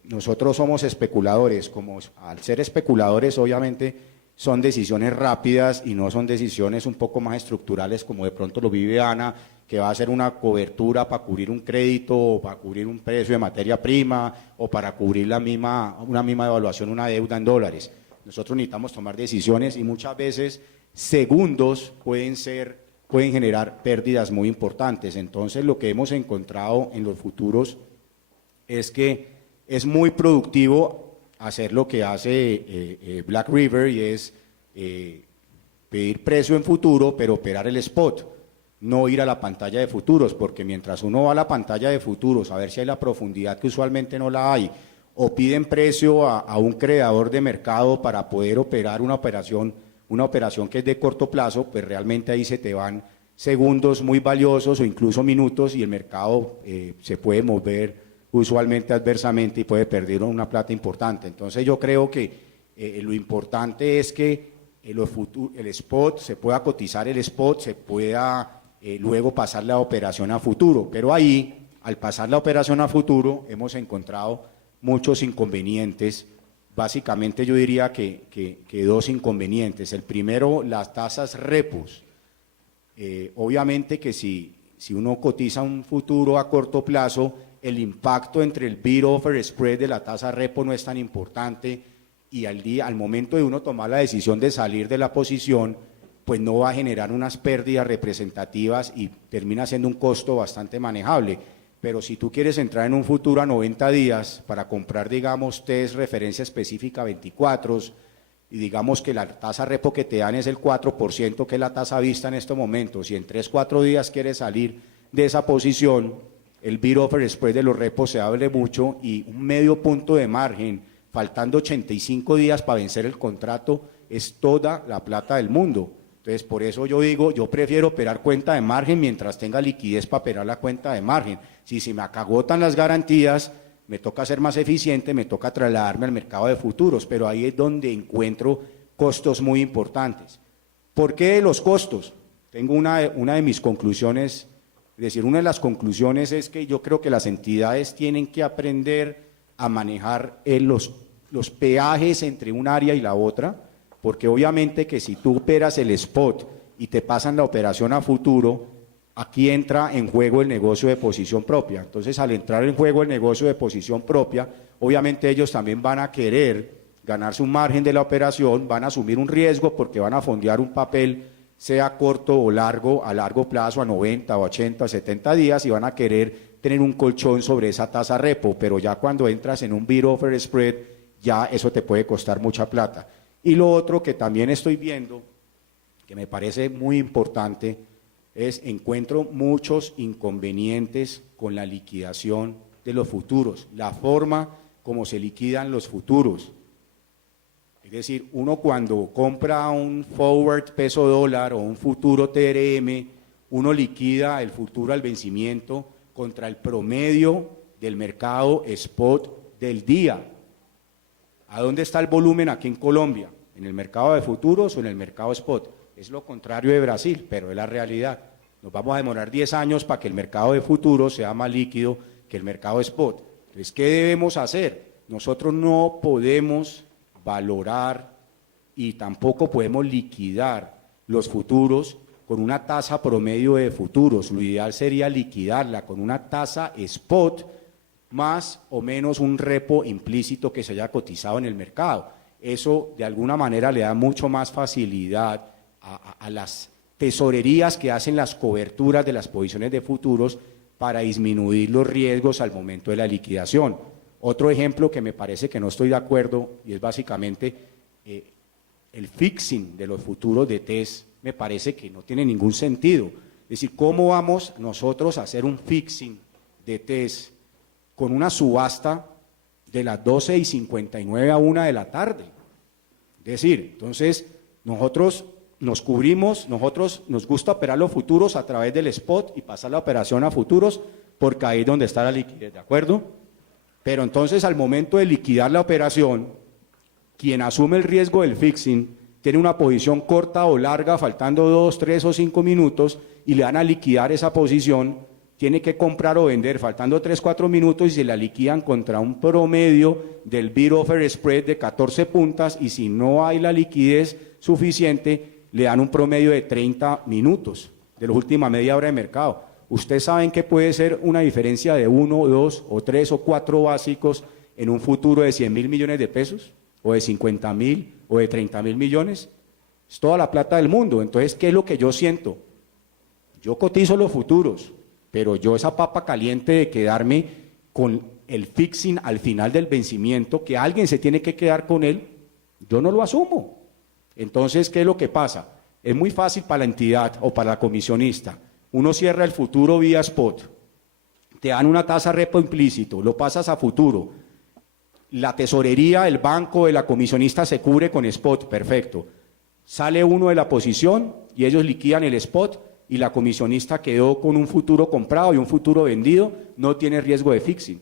Nosotros somos especuladores, al ser especuladores obviamente son decisiones rápidas y no son decisiones un poco más estructurales como de pronto lo vive Ana, que va a hacer una cobertura para cubrir un crédito o para cubrir un precio de materia prima o para cubrir una misma evaluación, una deuda en dólares. Nosotros necesitamos tomar decisiones y muchas veces segundos pueden generar pérdidas muy importantes. Entonces, lo que hemos encontrado en los futuros es que es muy productivo hacer lo que hace Black River y es pedir precio en futuro, pero operar el spot. No ir a la pantalla de futuros, porque mientras uno va a la pantalla de futuros a ver si hay la profundidad que usualmente no la hay, o piden precio a un creador de mercado para poder operar una operación que es de corto plazo, pues realmente ahí se te van segundos muy valiosos o incluso minutos y el mercado se puede mover usualmente adversamente y puede perder una plata importante. Entonces yo creo que lo importante es que el spot, se pueda cotizar el spot, se pueda luego pasar la operación a futuro, pero ahí, al pasar la operación a futuro, hemos encontrado muchos inconvenientes. Básicamente yo diría que dos inconvenientes. El primero, las tasas repos. Obviamente que si uno cotiza un futuro a corto plazo, el impacto entre el bid-offer spread de la tasa repo no es tan importante y al momento de uno tomar la decisión de salir de la posición, pues no va a generar unas pérdidas representativas y termina siendo un costo bastante manejable. Pero si tú quieres entrar en un futuro a 90 días para comprar, digamos, TES referencia específica 24 y digamos que la tasa repo que te dan es el 4%, que es la tasa vista en estos momentos, y en 3-4 días quieres salir de esa posición, el bid-offer spread de los repos se abre mucho y un medio punto de margen, faltando 85 días para vencer el contrato, es toda la plata del mundo. Entonces, por eso yo digo, yo prefiero operar cuenta de margen mientras tenga liquidez para operar la cuenta de margen. Si se me acagotan las garantías, me toca ser más eficiente, me toca trasladarme al mercado de futuros, pero ahí es donde encuentro costos muy importantes. ¿Por qué los costos? Tengo una de mis conclusiones, es decir, una de las conclusiones es que yo creo que las entidades tienen que aprender a manejar los peajes entre un área y la otra, porque obviamente que si tú operas el spot y te pasan la operación a futuro, aquí entra en juego el negocio de posición propia. Entonces, al entrar en juego el negocio de posición propia, obviamente ellos también van a querer ganarse un margen de la operación, van a asumir un riesgo porque van a fondear un papel, sea corto o largo, a largo plazo, a 90, 80, 70 días, y van a querer tener un colchón sobre esa tasa repo, pero ya cuando entras en un bid-offer spread, ya eso te puede costar mucha plata. Y lo otro que también estoy viendo, que me parece muy importante, encuentro muchos inconvenientes con la liquidación de los futuros, la forma como se liquidan los futuros. Es decir, uno cuando compra un forward peso dólar o un futuro TRM, uno liquida el futuro al vencimiento contra el promedio del mercado spot del día. ¿A dónde está el volumen aquí en Colombia? ¿En el mercado de futuros o en el mercado spot? Es lo contrario de Brasil, pero es la realidad. Nos vamos a demorar 10 años para que el mercado de futuros sea más líquido que el mercado spot. Entonces, ¿qué debemos hacer? Nosotros no podemos valorar y tampoco podemos liquidar los futuros con una tasa promedio de futuros. Lo ideal sería liquidarla con una tasa spot más o menos un repo implícito que se haya cotizado en el mercado. Eso de alguna manera le da mucho más facilidad a las tesorerías que hacen las coberturas de las posiciones de futuros para disminuir los riesgos al momento de la liquidación. Otro ejemplo que me parece que no estoy de acuerdo y es básicamente el fixing de los futuros de TES, me parece que no tiene ningún sentido. Es decir, ¿cómo vamos nosotros a hacer un fixing de TES con una subasta de las 12:59 a 1 de la tarde? Es decir, entonces nosotros nos cubrimos, nosotros nos gusta operar los futuros a través del spot y pasar la operación a futuros porque ahí es donde está la liquidez, ¿de acuerdo? Pero entonces al momento de liquidar la operación, quien asume el riesgo del fixing tiene una posición corta o larga, faltando 2, 3 o 5 minutos, y le van a liquidar esa posición, tiene que comprar o vender faltando 3, 4 minutos y se la liquidan contra un promedio del bid-offer spread de 14 puntas, y si no hay la liquidez suficiente, le dan un promedio de 30 minutos de la última media hora de mercado. Ustedes saben que puede ser una diferencia de 1, 2 o 3 o 4 básicos en un futuro de 100.000 millones de pesos, o de 50.000 o de 30.000 millones. Es toda la plata del mundo. Entonces, ¿qué es lo que yo siento? Yo cotizo los futuros, pero yo esa papa caliente de quedarme con el fixing al final del vencimiento, que alguien se tiene que quedar con él, yo no lo asumo. Entonces, ¿qué es lo que pasa? Es muy fácil para la entidad o para la comisionista. Uno cierra el futuro vía spot, te dan una tasa repo implícito, lo pasas a futuro, la tesorería, el banco de la comisionista se cubre con spot, perfecto. Sale uno de la posición y ellos liquidan el spot y la comisionista quedó con un futuro comprado y un futuro vendido, no tiene riesgo de fixing.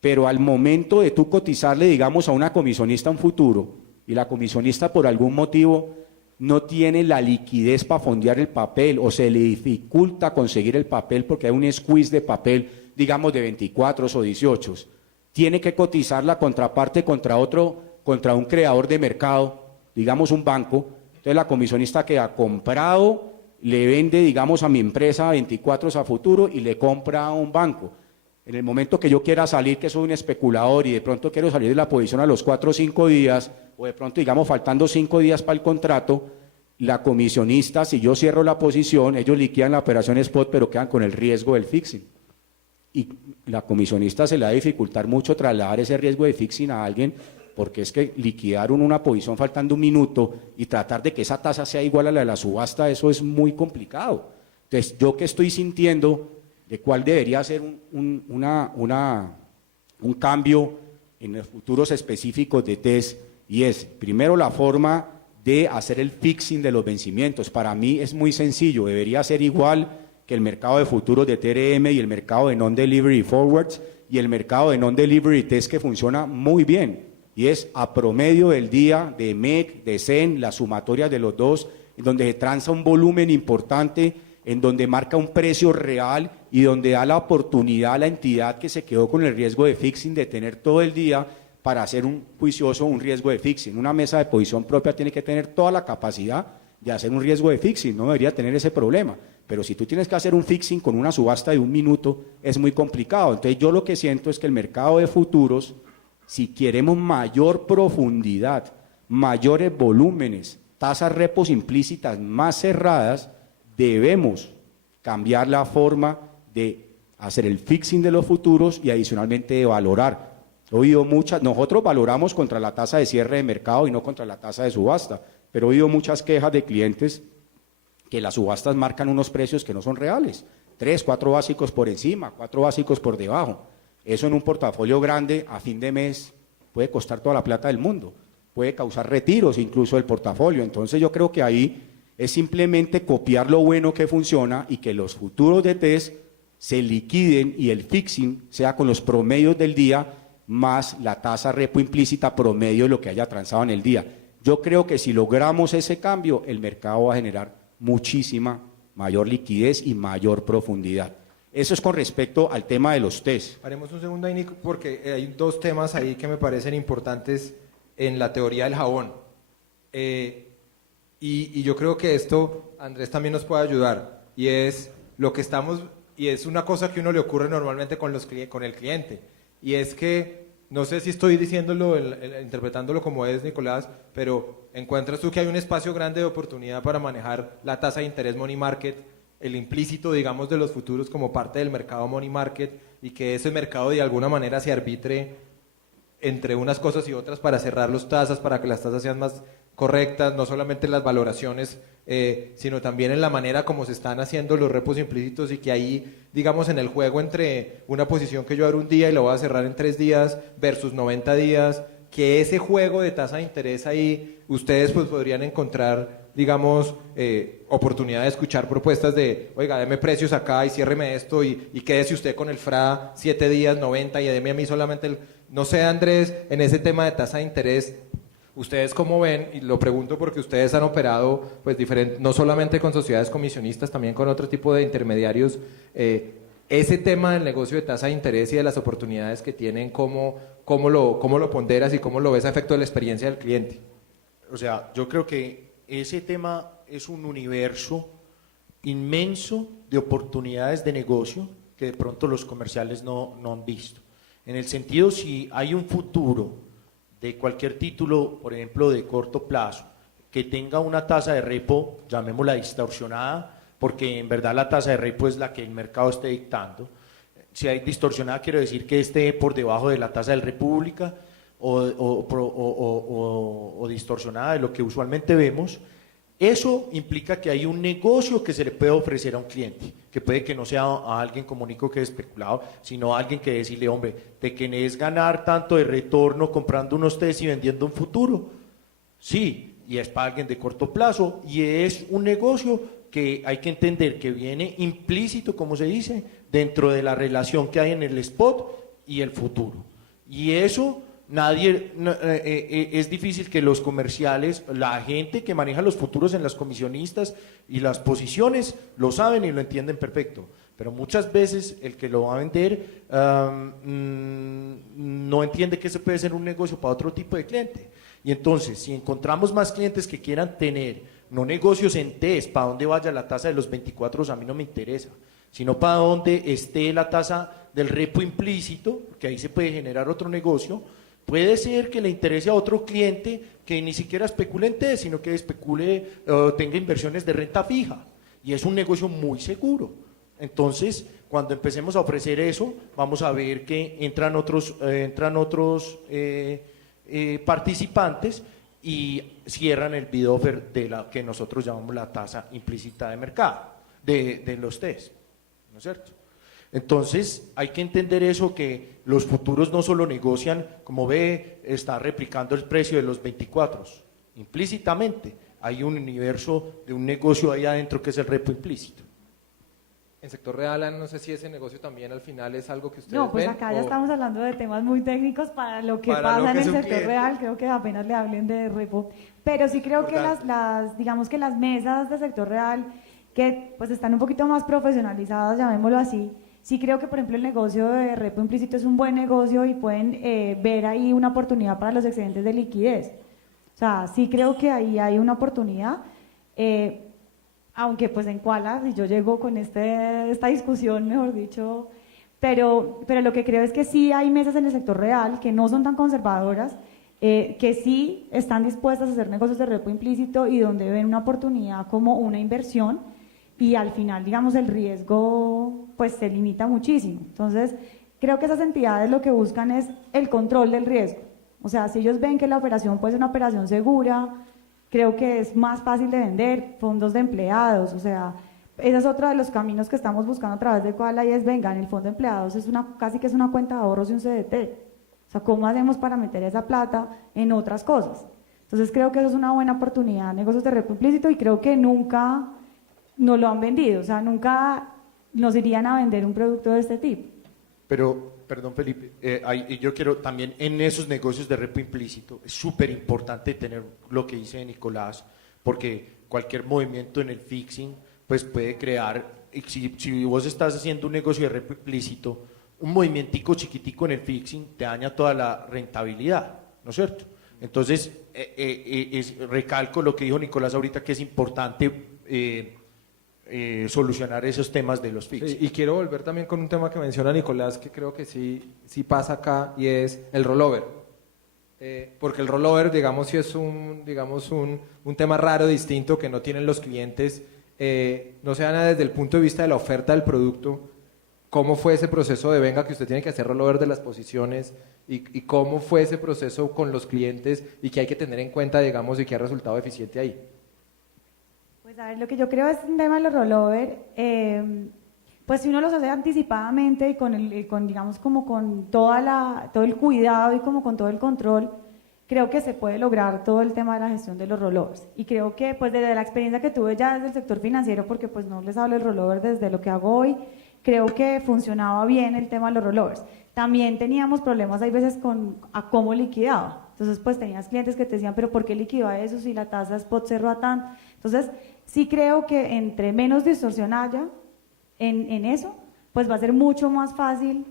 Pero al momento de tú cotizarle, digamos, a una comisionista un futuro y la comisionista por algún motivo no tiene la liquidez para fondear el papel o se le dificulta conseguir el papel porque hay un squeeze de papel, digamos, de 24 o 18, tiene que cotizar la contraparte contra un creador de mercado, digamos un banco. Entonces la comisionista queda comprado, le vende, digamos, a mi empresa 24 a futuro y le compra a un banco. En el momento que yo quiera salir, que soy un especulador y de pronto quiero salir de la posición a los 4 o 5 días, o de pronto, digamos, faltando 5 días para el contrato, la comisionista, si yo cierro la posición, ellos liquidan la operación spot, pero quedan con el riesgo del fixing. Y la comisionista se le va a dificultar mucho trasladar ese riesgo de fixing a alguien, porque es que liquidar una posición faltando un minuto y tratar de que esa tasa sea igual a la de la subasta, eso es muy complicado. Entonces, yo que estoy sintiendo de cuál debería ser un cambio en los futuros específicos de TES, y es, primero, la forma de hacer el fixing de los vencimientos. Para mí es muy sencillo, debería ser igual que el mercado de futuros de TRM y el mercado de non-delivery forwards y el mercado de non-delivery TES, que funciona muy bien, y es a promedio del día de MEC, de CEN, la sumatoria de los dos, en donde se transa un volumen importante, en donde marca un precio real y donde da la oportunidad a la entidad que se quedó con el riesgo de fixing de tener todo el día para hacer un juicioso un riesgo de fixing. Una mesa de posición propia tiene que tener toda la capacidad de hacer un riesgo de fixing, no debería tener ese problema. Pero si tú tienes que hacer un fixing con una subasta de un minuto, es muy complicado. Entonces yo lo que siento es que el mercado de futuros, si queremos mayor profundidad, mayores volúmenes, tasas repos implícitas más cerradas, debemos cambiar la forma de hacer el fixing de los futuros y adicionalmente de valorar. He oído nosotros valoramos contra la tasa de cierre de mercado y no contra la tasa de subasta, pero he oído muchas quejas de clientes que las subastas marcan unos precios que no son reales, 3, 4 básicos por encima, 4 básicos por debajo. Eso en un portafolio grande a fin de mes puede costar toda la plata del mundo, puede causar retiros incluso del portafolio. Entonces yo creo que ahí es simplemente copiar lo bueno que funciona y que los futuros de TES se liquiden y el fixing sea con los promedios del día más la tasa repo implícita promedio de lo que haya transado en el día. Yo creo que si logramos ese cambio, el mercado va a generar muchísima mayor liquidez y mayor profundidad. Eso es con respecto al tema de los TES. Haremos un segundo ahí, Nico, porque hay dos temas ahí que me parecen importantes en la teoría del jabón, Y yo creo que esto, Andrés también nos puede ayudar, y es lo que estamos, y es una cosa que uno le ocurre normalmente con el cliente, y es que, no sé si estoy diciéndolo, interpretándolo como es, Nicolás, pero encuentras tú que hay un espacio grande de oportunidad para manejar la tasa de interés money market, el implícito, digamos, de los futuros como parte del mercado money market, y que ese mercado de alguna manera se arbitre entre unas cosas y otras para cerrar las tasas, para que las tasas sean más correctas, no solamente en las valoraciones, sino también en la manera como se están haciendo los repos implícitos, y que ahí, digamos, en el juego entre una posición que yo abro un día y la voy a cerrar en 3 días versus 90 días, que ese juego de tasa de interés ahí, ustedes pues podrían encontrar, digamos, oportunidad de escuchar propuestas de, oiga, deme precios acá y ciérreme esto, y quédese usted con el FRA 7 días, 90, y deme a mí solamente el... No sé, Andrés, en ese tema de tasa de interés, ¿ustedes cómo ven? Y lo pregunto porque ustedes han operado, pues, no solamente con sociedades comisionistas, también con otro tipo de intermediarios. Ese tema del negocio de tasa de interés y de las oportunidades que tienen, ¿cómo lo ponderas y cómo lo ves a efecto de la experiencia del cliente? O sea, yo creo que ese tema es un universo inmenso de oportunidades de negocio que de pronto los comerciales no han visto. En el sentido, si hay un futuro de cualquier título, por ejemplo, de corto plazo, que tenga una tasa de repo, llamémosla distorsionada, porque en verdad la tasa de repo es la que el mercado esté dictando. Si hay distorsionada, quiero decir que esté por debajo de la tasa del República o distorsionada de lo que usualmente vemos. Eso implica que hay un negocio que se le puede ofrecer a un cliente, que puede que no sea a alguien como Nico que es especulado, sino a alguien que decirle, hombre, ¿te querés ganar tanto de retorno comprando unos test y vendiendo un futuro? Sí, y es para alguien de corto plazo, y es un negocio que hay que entender que viene implícito, como se dice, dentro de la relación que hay en el spot y el futuro. Y eso... es difícil que los comerciales, la gente que maneja los futuros en las comisionistas y las posiciones, lo saben y lo entienden perfecto, pero muchas veces el que lo va a vender no entiende que ese puede ser un negocio para otro tipo de cliente. Y entonces, si encontramos más clientes que quieran tener, no negocios en test, para dónde vaya la tasa de los 24, a mí no me interesa, sino para dónde esté la tasa del repo implícito, que ahí se puede generar otro negocio. Puede ser que le interese a otro cliente que ni siquiera especule en test, sino que especule, tenga inversiones de renta fija, y es un negocio muy seguro. Entonces, cuando empecemos a ofrecer eso, vamos a ver que entran otros participantes y cierran el bid offer de la que nosotros llamamos la tasa implícita de mercado, de los test, ¿no es cierto? Entonces hay que entender eso, que los futuros no solo negocian, como ve, está replicando el precio de los 24, implícitamente hay un universo de un negocio ahí adentro que es el repo implícito. En sector real, no sé si ese negocio también al final es algo que ustedes No, pues ven, acá ya estamos hablando de temas muy técnicos para lo que Para lo pasa que en es el un sector cliente. real, creo que apenas le hablen de repo. Pero sí creo que Importante. digamos que las mesas de sector real, que pues están un poquito más profesionalizadas, llamémoslo así, sí creo que, por ejemplo, el negocio de repo implícito es un buen negocio y pueden ver ahí una oportunidad para los excedentes de liquidez. O sea, sí creo que ahí hay una oportunidad, aunque pues en Quala, si yo llego con esta discusión, mejor dicho, pero lo que creo es que sí hay mesas en el sector real que no son tan conservadoras, que sí están dispuestas a hacer negocios de repo implícito y donde ven una oportunidad como una inversión, y al final, digamos, el riesgo pues se limita muchísimo. Entonces, creo que esas entidades lo que buscan es el control del riesgo. O sea, si ellos ven que la operación puede ser una operación segura, creo que es más fácil de vender, fondos de empleados, o sea, ese es otro de los caminos que estamos buscando a través de Quala, y es, venga, en el fondo de empleados casi que es una cuenta de ahorros y un CDT. O sea, ¿cómo hacemos para meter esa plata en otras cosas? Entonces, creo que eso es una buena oportunidad, negocios de repo implícito, y creo que nunca no lo han vendido, o sea, nunca nos irían a vender un producto de este tipo. Pero, perdón Felipe, yo quiero también en esos negocios de repo implícito, es súper importante tener lo que dice Nicolás, porque cualquier movimiento en el fixing pues puede crear, si vos estás haciendo un negocio de repo implícito, un movimentico chiquitico en el fixing te daña toda la rentabilidad, ¿no es cierto? Entonces, recalco lo que dijo Nicolás ahorita, que es importante solucionar esos temas de los fixed. Sí, y quiero volver también con un tema que menciona Nicolás, que creo que sí pasa acá, y es el rollover. Porque el rollover, digamos, sí es un tema raro, distinto, que no tienen los clientes. No se dan desde el punto de vista de la oferta del producto. ¿Cómo fue ese proceso de venga que usted tiene que hacer rollover de las posiciones? Y cómo fue ese proceso con los clientes y qué hay que tener en cuenta, digamos, y qué ha resultado eficiente ahí. Pues a ver, lo que yo creo es un tema de los rollover, pues si uno los hace anticipadamente y con digamos, como con todo el cuidado y como con todo el control, creo que se puede lograr todo el tema de la gestión de los rollovers. Y creo que pues desde la experiencia que tuve ya desde el sector financiero, porque pues no les hablo del rollover desde lo que hago hoy, creo que funcionaba bien el tema de los rollovers. También teníamos problemas hay veces a cómo liquidaba. Entonces pues tenías clientes que te decían, pero ¿por qué liquidaba eso si la tasa spot cerró a tanto? Entonces sí creo que entre menos distorsión haya en eso, pues va a ser mucho más fácil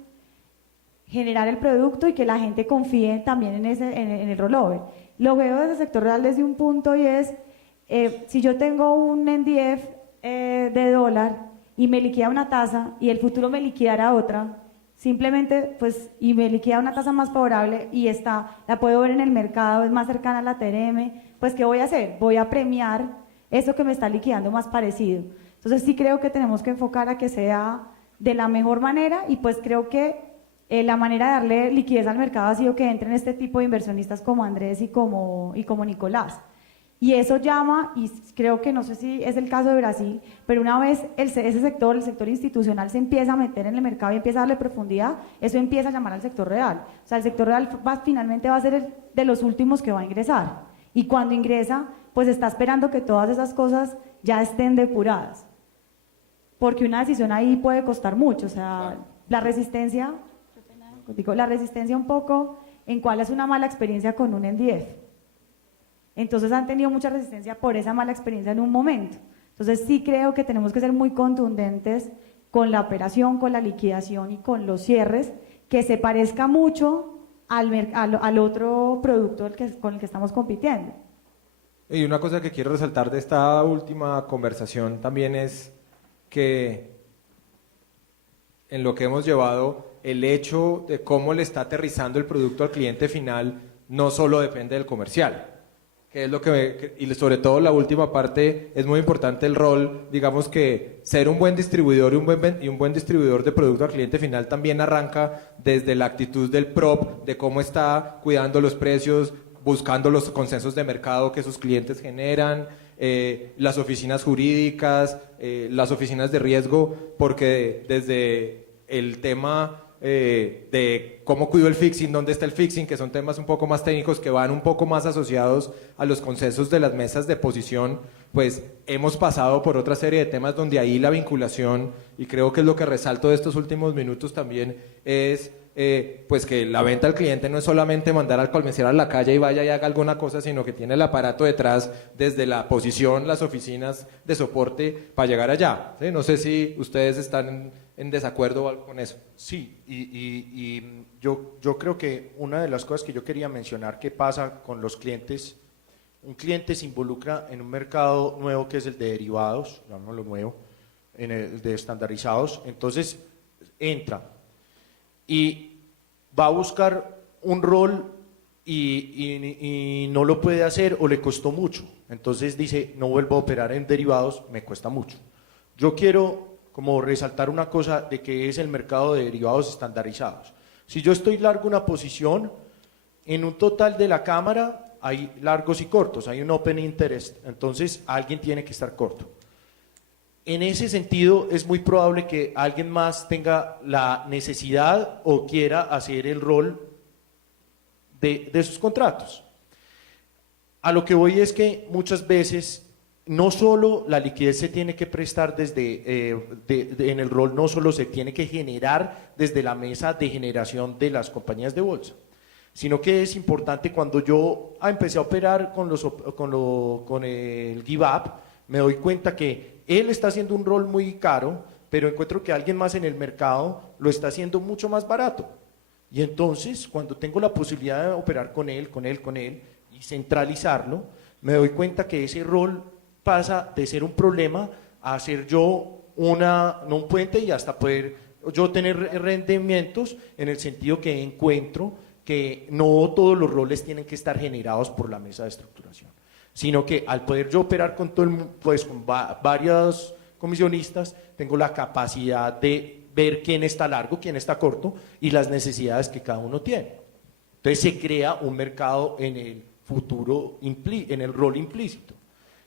generar el producto y que la gente confíe también en el rollover. Lo veo desde el sector real desde un punto y es, si yo tengo un NDF de dólar y me liquida una tasa y el futuro me liquidará otra, simplemente pues y me liquida una tasa más favorable y la puedo ver en el mercado, es más cercana a la TRM, pues ¿qué voy a hacer? Voy a premiar eso que me está liquidando más parecido. Entonces sí creo que tenemos que enfocar a que sea de la mejor manera y pues creo que la manera de darle liquidez al mercado ha sido que entren este tipo de inversionistas como Andrés y como Nicolás. Y eso llama, y creo que no sé si es el caso de Brasil, pero una vez ese sector, el sector institucional se empieza a meter en el mercado y empieza a darle profundidad, eso empieza a llamar al sector real. O sea, el sector real finalmente va a ser el de los últimos que va a ingresar. Y cuando ingresa, pues está esperando que todas esas cosas ya estén depuradas. Porque una decisión ahí puede costar mucho. O sea, la resistencia un poco en cuál es una mala experiencia con un NDF. Entonces han tenido mucha resistencia por esa mala experiencia en un momento. Entonces sí creo que tenemos que ser muy contundentes con la operación, con la liquidación y con los cierres, que se parezca mucho al otro producto con el que estamos compitiendo. Y una cosa que quiero resaltar de esta última conversación también es que en lo que hemos llevado, el hecho de cómo le está aterrizando el producto al cliente final no solo depende del comercial. Que es lo y sobre todo la última parte, es muy importante el rol, digamos que ser un buen distribuidor y un buen distribuidor de producto al cliente final también arranca desde la actitud del prop, de cómo está cuidando los precios, buscando los consensos de mercado que sus clientes generan, las oficinas jurídicas, las oficinas de riesgo, porque desde el tema de cómo cuido el fixing, dónde está el fixing, que son temas un poco más técnicos que van un poco más asociados a los consensos de las mesas de posición, pues hemos pasado por otra serie de temas donde ahí la vinculación, y creo que es lo que resalto de estos últimos minutos también, es pues que la venta al cliente no es solamente mandar al comercial a la calle y vaya y haga alguna cosa, sino que tiene el aparato detrás desde la posición, las oficinas de soporte para llegar allá. ¿Sí? No sé si ustedes están en desacuerdo o algo con eso. Sí, y yo creo que una de las cosas que yo quería mencionar que pasa con los clientes, un cliente se involucra en un mercado nuevo que es el de derivados, llamémoslo nuevo, en el de estandarizados, entonces entra y va a buscar un rol y no lo puede hacer o le costó mucho, entonces dice, no vuelvo a operar en derivados, me cuesta mucho. Yo quiero como resaltar una cosa de que es el mercado de derivados estandarizados. Si yo estoy largo una posición, en un total de la cámara hay largos y cortos, hay un open interest, entonces alguien tiene que estar corto. En ese sentido es muy probable que alguien más tenga la necesidad o quiera hacer el rol de sus contratos. A lo que voy es que muchas veces no solo la liquidez se tiene que prestar desde en el rol, no solo se tiene que generar desde la mesa de generación de las compañías de bolsa, sino que es importante cuando yo empecé a operar con el give up, me doy cuenta que él está haciendo un rol muy caro, pero encuentro que alguien más en el mercado lo está haciendo mucho más barato. Y entonces, cuando tengo la posibilidad de operar con él, y centralizarlo, me doy cuenta que ese rol pasa de ser un problema a ser yo no un puente y hasta poder yo tener rendimientos en el sentido que encuentro que no todos los roles tienen que estar generados por la mesa de estructuración, sino que al poder yo operar con todo pues con varios comisionistas, tengo la capacidad de ver quién está largo, quién está corto y las necesidades que cada uno tiene. Entonces se crea un mercado en el futuro, en el rol implícito,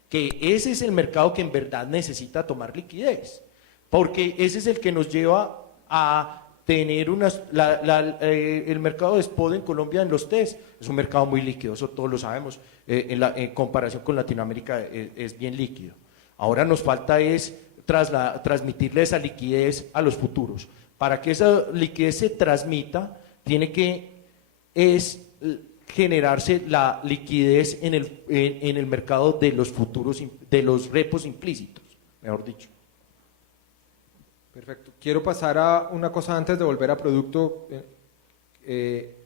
que ese es el mercado que en verdad necesita tomar liquidez, porque ese es el que nos lleva a tener el mercado de spot en Colombia en los test es un mercado muy líquido, eso todos lo sabemos, en comparación con Latinoamérica es bien líquido. Ahora nos falta es transmitirle esa liquidez a los futuros. Para que esa liquidez se transmita, tiene que generarse la liquidez en el mercado de los futuros, de los repos implícitos, mejor dicho. Perfecto. Quiero pasar a una cosa antes de volver a producto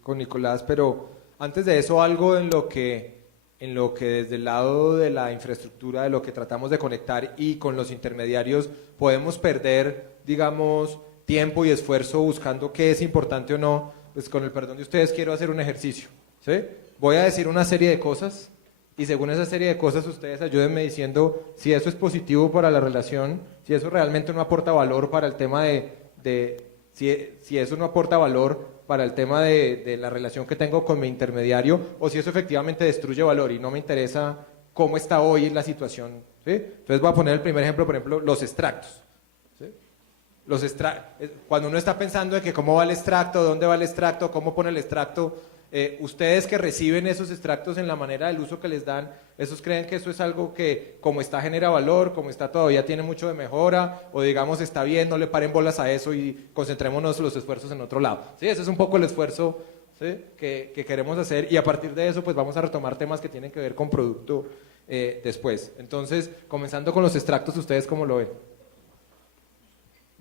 con Nicolás, pero antes de eso algo en lo que desde el lado de la infraestructura, de lo que tratamos de conectar y con los intermediarios podemos perder, digamos, tiempo y esfuerzo buscando qué es importante o no. Pues con el perdón de ustedes quiero hacer un ejercicio, ¿sí? Voy a decir una serie de cosas y según esa serie de cosas ustedes ayúdenme diciendo si eso es positivo para la relación, si eso realmente no aporta valor para el tema si eso no aporta valor para el tema de la relación que tengo con mi intermediario o si eso efectivamente destruye valor y no me interesa cómo está hoy la situación, ¿sí? Entonces voy a poner el primer ejemplo, por ejemplo, los extractos. Cuando uno está pensando en que cómo va el extracto, dónde va el extracto, cómo pone el extracto, ustedes que reciben esos extractos en la manera del uso que les dan, ¿esos creen que eso es algo que como está genera valor, como está todavía tiene mucho de mejora, o digamos está bien, no le paren bolas a eso y concentrémonos los esfuerzos en otro lado? Sí, ese es un poco el esfuerzo, ¿sí? que queremos hacer y a partir de eso pues vamos a retomar temas que tienen que ver con producto después. Entonces, comenzando con los extractos, ¿ustedes cómo lo ven?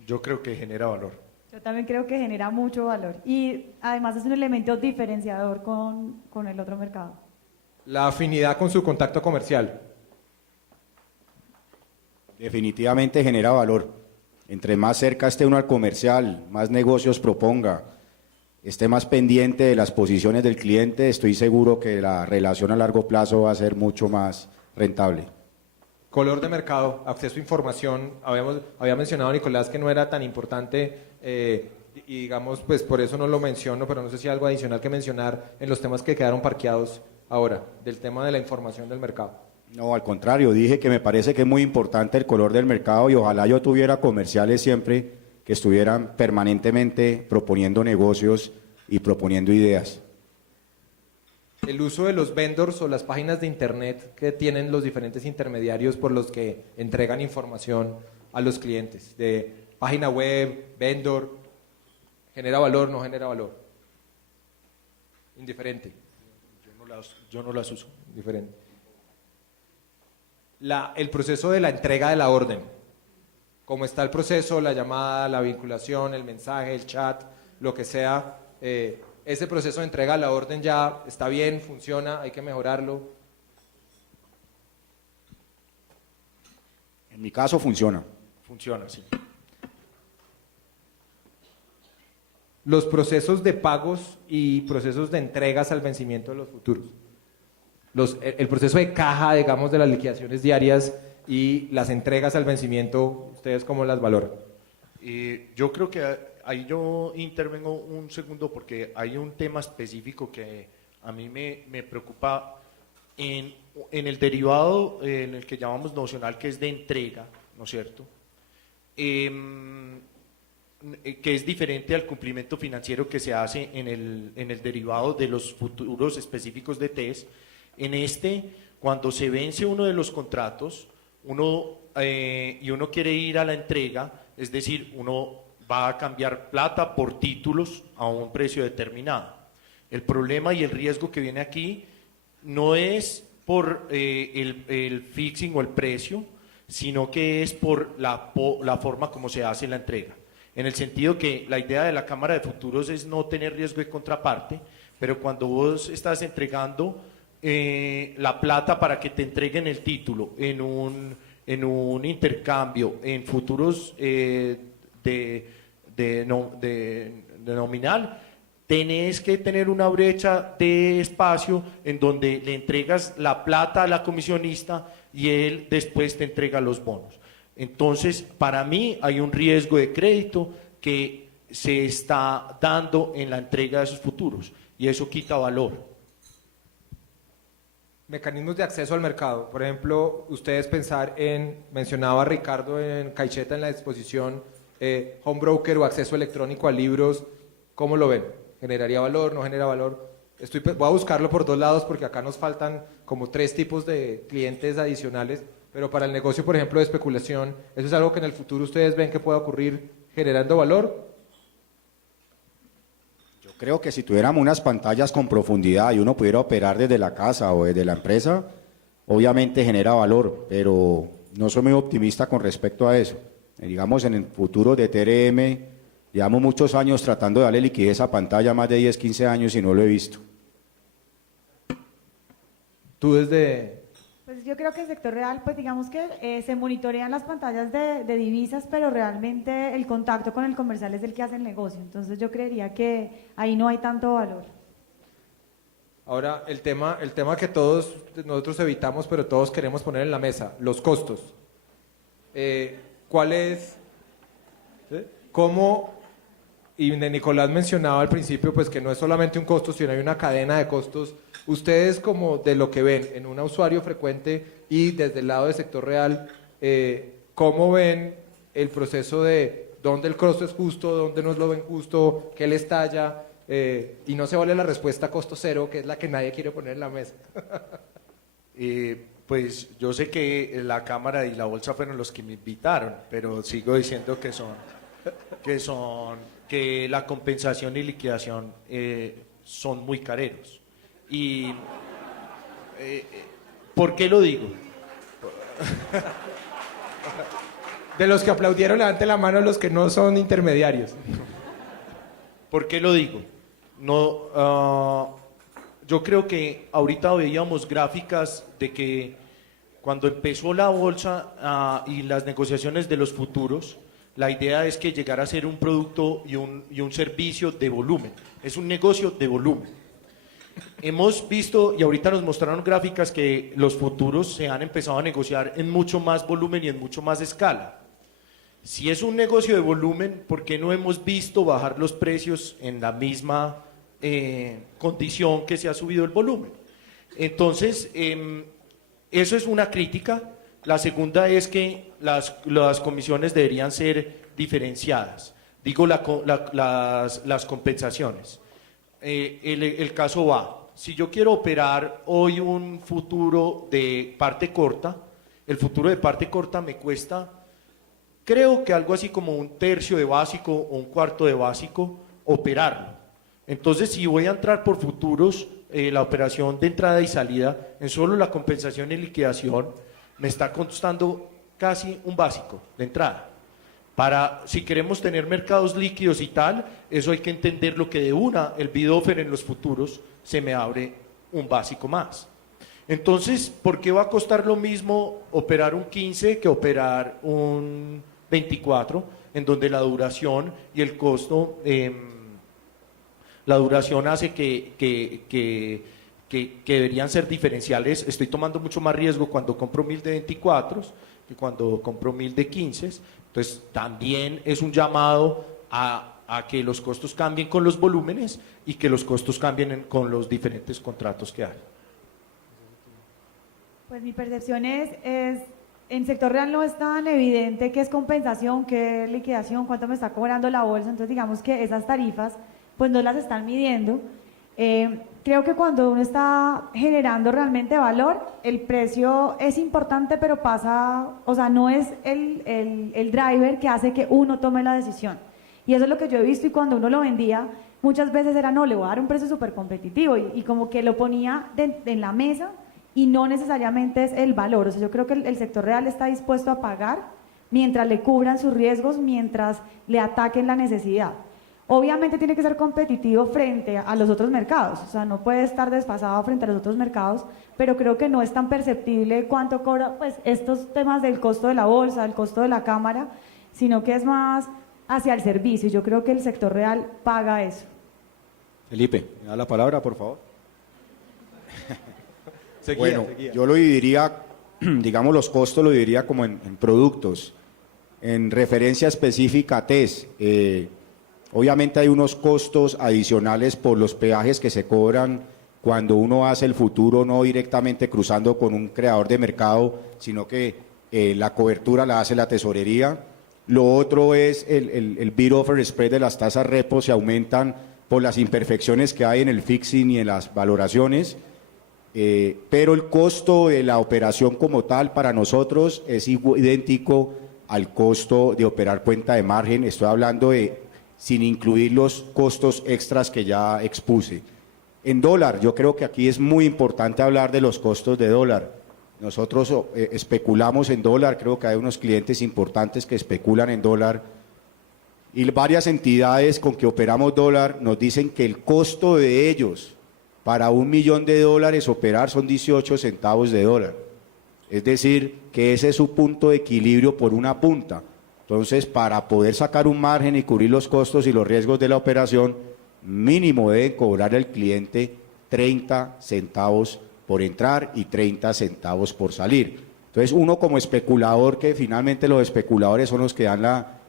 Yo creo que genera valor. Yo también creo que genera mucho valor y además es un elemento diferenciador con el otro mercado. La afinidad con su contacto comercial. Definitivamente genera valor. Entre más cerca esté uno al comercial, más negocios proponga, esté más pendiente de las posiciones del cliente, estoy seguro que la relación a largo plazo va a ser mucho más rentable. Color de mercado, acceso a información. Había mencionado Nicolás que no era tan importante y digamos, pues por eso no lo menciono, pero no sé si hay algo adicional que mencionar en los temas que quedaron parqueados ahora, del tema de la información del mercado. No, al contrario, dije que me parece que es muy importante el color del mercado y ojalá yo tuviera comerciales siempre que estuvieran permanentemente proponiendo negocios y proponiendo ideas. El uso de los vendors o las páginas de internet que tienen los diferentes intermediarios por los que entregan información a los clientes, de página web, vendor, ¿genera valor, no genera valor? Indiferente. Yo no las uso. Diferente. El proceso de la entrega de la orden. Cómo está el proceso, la llamada, la vinculación, el mensaje, el chat, lo que sea. Ese proceso de entrega de la orden ya está bien, funciona, hay que mejorarlo. En mi caso funciona. Funciona, sí. Los procesos de pagos y procesos de entregas al vencimiento de los futuros. El proceso de caja, digamos, de las liquidaciones diarias y las entregas al vencimiento, ¿ustedes cómo las valoran? Yo creo que ahí yo intervengo un segundo porque hay un tema específico que a mí me preocupa en el derivado en el que llamamos nocional, que es de entrega, ¿no es cierto? Que es diferente al cumplimiento financiero que se hace en el derivado de los futuros específicos de TES. Cuando se vence uno de los contratos, uno quiere ir a la entrega, es decir, uno va a cambiar plata por títulos a un precio determinado. El problema y el riesgo que viene aquí no es por el fixing o el precio, sino que es por la forma como se hace la entrega. En el sentido que la idea de la Cámara de Futuros es no tener riesgo de contraparte, pero cuando vos estás entregando, la plata para que te entreguen el título en un intercambio en futuros de nominal, tenés que tener una brecha de espacio en donde le entregas la plata a la comisionista y él después te entrega los bonos. Entonces, para mí hay un riesgo de crédito que se está dando en la entrega de esos futuros y eso quita valor. Mecanismos de acceso al mercado. Por ejemplo, ustedes pensar mencionaba Ricardo en Caicheta en la exposición, home broker o acceso electrónico a libros, ¿cómo lo ven? ¿Generaría valor? ¿No genera valor? Voy a buscarlo por dos lados porque acá nos faltan como 3 tipos de clientes adicionales, pero para el negocio, por ejemplo, de especulación, ¿eso es algo que en el futuro ustedes ven que pueda ocurrir generando valor? Yo creo que si tuviéramos unas pantallas con profundidad y uno pudiera operar desde la casa o desde la empresa, obviamente genera valor, pero no soy muy optimista con respecto a eso. Digamos, en el futuro de TRM, llevamos muchos años tratando de darle liquidez a pantalla, más de 10, 15 años y no lo he visto. Tú desde... Pues yo creo que el sector real, pues digamos que se monitorean las pantallas de divisas, pero realmente el contacto con el comercial es el que hace el negocio. Entonces yo creería que ahí no hay tanto valor. Ahora, el tema que todos nosotros evitamos, pero todos queremos poner en la mesa, los costos. ¿Cuál es? ¿Sí? ¿Cómo? Y Nicolás mencionaba al principio, pues que no es solamente un costo, sino hay una cadena de costos. Ustedes, como de lo que ven en un usuario frecuente y desde el lado del sector real, ¿cómo ven el proceso de dónde el costo es justo, dónde no lo ven justo, qué les estalla? Y no se vale la respuesta costo cero, que es la que nadie quiere poner en la mesa. Pues yo sé que la Cámara y la Bolsa fueron los que me invitaron, pero sigo diciendo que la compensación y liquidación son muy careros. Y ¿por qué lo digo? De los que aplaudieron, levante la mano los que no son intermediarios. ¿Por qué lo digo? No, yo creo que ahorita veíamos gráficas de que cuando empezó la bolsa y las negociaciones de los futuros, la idea es que llegara a ser un producto y un servicio de volumen. Es un negocio de volumen. Hemos visto, y ahorita nos mostraron gráficas, que los futuros se han empezado a negociar en mucho más volumen y en mucho más escala. Si es un negocio de volumen, ¿por qué no hemos visto bajar los precios en la misma condición que se ha subido el volumen? Entonces, eso es una crítica. La segunda es que las comisiones deberían ser diferenciadas. Digo, las compensaciones. El caso va, si yo quiero operar hoy un futuro de parte corta, el futuro de parte corta me cuesta, creo que algo así como 1/3 de básico o 1/4 de básico operarlo. Entonces, si voy a entrar por futuros, la operación de entrada y salida, en solo la compensación y liquidación, me está costando casi un básico de entrada. Si queremos tener mercados líquidos y tal, eso hay que entender lo que el bid offer en los futuros se me abre un básico más. Entonces, ¿por qué va a costar lo mismo operar un 15 que operar un 24, en donde la duración y el costo, la duración hace que deberían ser diferenciales? Estoy tomando mucho más riesgo cuando compro 1000 de 24 que cuando compro 1000 de 15. Entonces, también es un llamado a que los costos cambien con los volúmenes y que los costos cambien con los diferentes contratos que hay. Pues mi percepción es en sector real no es tan evidente qué es compensación, qué es liquidación, cuánto me está cobrando la bolsa. Entonces, digamos que esas tarifas pues no las están midiendo. Creo que cuando uno está generando realmente valor, el precio es importante, pero no es el driver que hace que uno tome la decisión. Y eso es lo que yo he visto, y cuando uno lo vendía, muchas veces era, no, le voy a dar un precio súper competitivo, y como que lo ponía en la mesa, y no necesariamente es el valor. O sea, yo creo que el sector real está dispuesto a pagar mientras le cubran sus riesgos, mientras le ataquen la necesidad. Obviamente tiene que ser competitivo frente a los otros mercados, o sea, no puede estar desfasado frente a los otros mercados, pero creo que no es tan perceptible cuánto cobra pues, estos temas del costo de la bolsa, del costo de la cámara, sino que es más hacia el servicio. Yo creo que el sector real paga eso. Felipe, ¿me da la palabra, por favor? Seguía. Yo lo dividiría, digamos, los costos lo dividiría como en productos. En referencia específica a TES, obviamente hay unos costos adicionales por los peajes que se cobran cuando uno hace el futuro, no directamente cruzando con un creador de mercado, sino que la cobertura la hace la tesorería. Lo otro es el bid offer spread de las tasas repo, se aumentan por las imperfecciones que hay en el fixing y en las valoraciones. Pero el costo de la operación como tal para nosotros es idéntico al costo de operar cuenta de margen. Estoy hablando de sin incluir los costos extras que ya expuse. En dólar, yo creo que aquí es muy importante hablar de los costos de dólar. Nosotros especulamos en dólar, creo que hay unos clientes importantes que especulan en dólar y varias entidades con que operamos dólar nos dicen que el costo de ellos para $1 millón operar son 18 centavos de dólar. Es decir, que ese es su punto de equilibrio por una punta. Entonces, para poder sacar un margen y cubrir los costos y los riesgos de la operación, mínimo deben cobrar al cliente 30 centavos por entrar y 30 centavos por salir. Entonces, uno como especulador, que finalmente los especuladores son los que dan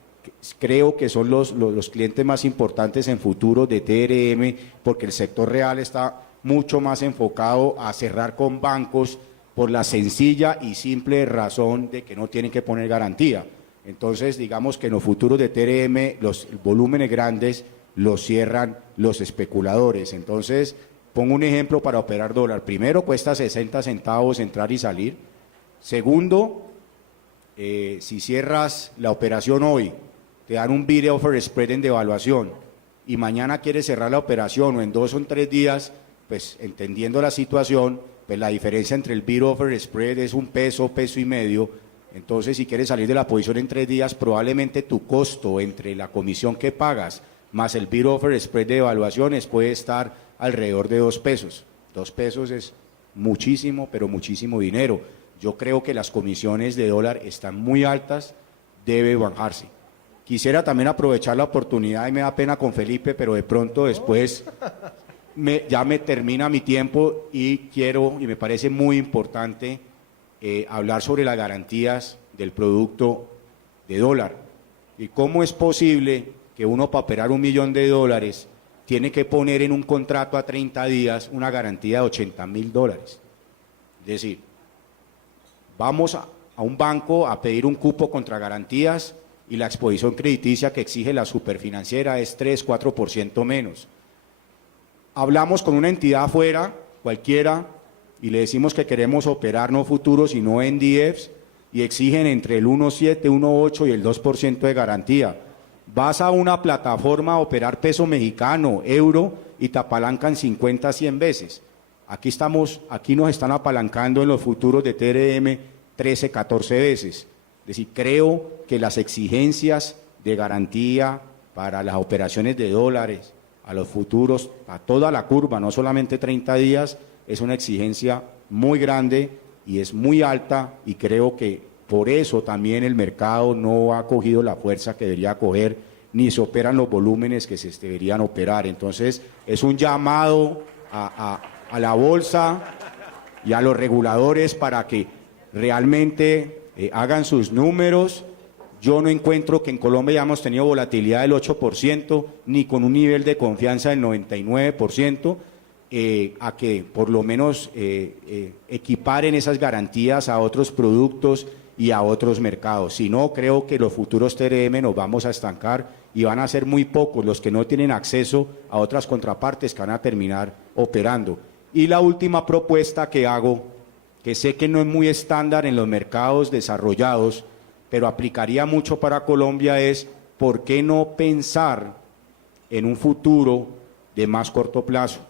creo que son los clientes más importantes en futuros de TRM, porque el sector real está mucho más enfocado a cerrar con bancos por la sencilla y simple razón de que no tienen que poner garantía. Entonces, digamos que en los futuros de TRM, los volúmenes grandes los cierran los especuladores. Entonces, pongo un ejemplo para operar dólar. Primero, cuesta 60 centavos entrar y salir. Segundo, si cierras la operación hoy, te dan un bid offer spread en devaluación y mañana quieres cerrar la operación o en 2 o 3 días, pues entendiendo la situación, pues la diferencia entre el bid offer spread es un peso, peso y medio. Entonces, si quieres salir de la posición en 3 días, probablemente tu costo entre la comisión que pagas más el bid offer spread de evaluaciones puede estar alrededor de 2 pesos. 2 pesos es muchísimo, pero muchísimo dinero. Yo creo que las comisiones de dólar están muy altas, debe bajarse. Quisiera también aprovechar la oportunidad, y me da pena con Felipe, pero de pronto después ya me termina mi tiempo y quiero, y me parece muy importante, hablar sobre las garantías del producto de dólar. Y cómo es posible que uno para operar $1 millón tiene que poner en un contrato a 30 días una garantía de $80.000. Es decir, vamos a un banco a pedir un cupo contra garantías y la exposición crediticia que exige la superfinanciera es 3-4% menos. Hablamos con una entidad afuera, cualquiera, y le decimos que queremos operar no futuros sino NDFs y exigen entre el 1,7, 1,8 y el 2% de garantía. Vas a una plataforma a operar peso mexicano, euro y te apalancan 50, 100 veces. Aquí nos están apalancando en los futuros de TRM 13, 14 veces. Es decir, creo que las exigencias de garantía para las operaciones de dólares, a los futuros, a toda la curva, no solamente 30 días, es una exigencia muy grande y es muy alta y creo que por eso también el mercado no ha cogido la fuerza que debería coger ni se operan los volúmenes que se deberían operar. Entonces, es un llamado a la bolsa y a los reguladores para que realmente hagan sus números. Yo no encuentro que en Colombia hayamos tenido volatilidad del 8%, ni con un nivel de confianza del 99%, a que por lo menos equiparen esas garantías a otros productos y a otros mercados. Si no, creo que los futuros TRM nos vamos a estancar y van a ser muy pocos los que no tienen acceso a otras contrapartes que van a terminar operando. Y la última propuesta que hago, que sé que no es muy estándar en los mercados desarrollados, pero aplicaría mucho para Colombia, es ¿por qué no pensar en un futuro de más corto plazo?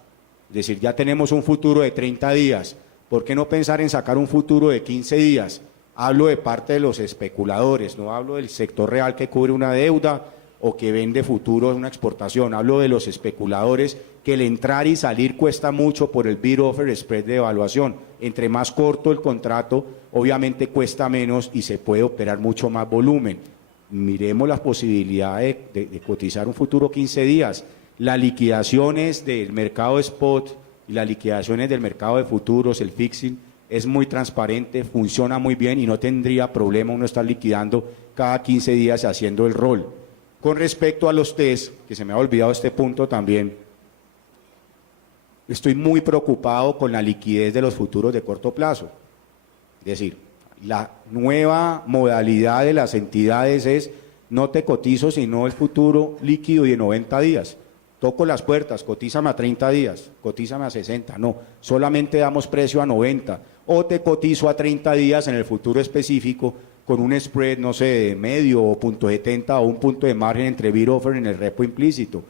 Es decir, ya tenemos un futuro de 30 días, ¿por qué no pensar en sacar un futuro de 15 días? Hablo de parte de los especuladores, no hablo del sector real que cubre una deuda o que vende futuros una exportación, hablo de los especuladores que el entrar y salir cuesta mucho por el bid-offer spread de evaluación. Entre más corto el contrato, obviamente cuesta menos y se puede operar mucho más volumen. Miremos las posibilidades de cotizar un futuro 15 días. Las liquidaciones del mercado spot y las liquidaciones del mercado de futuros, el fixing, es muy transparente, funciona muy bien y no tendría problema uno estar liquidando cada 15 días haciendo el rol. Con respecto a los test, que se me ha olvidado este punto también, estoy muy preocupado con la liquidez de los futuros de corto plazo. Es decir, la nueva modalidad de las entidades es no te cotizo sino el futuro líquido y de 90 días. Toco las puertas, cotízame a 30 días, cotízame a 60, no, solamente damos precio a 90 o te cotizo a 30 días en el futuro específico con un spread, no sé, de medio o .70 o un punto de margen entre bid-offer en el repo implícito.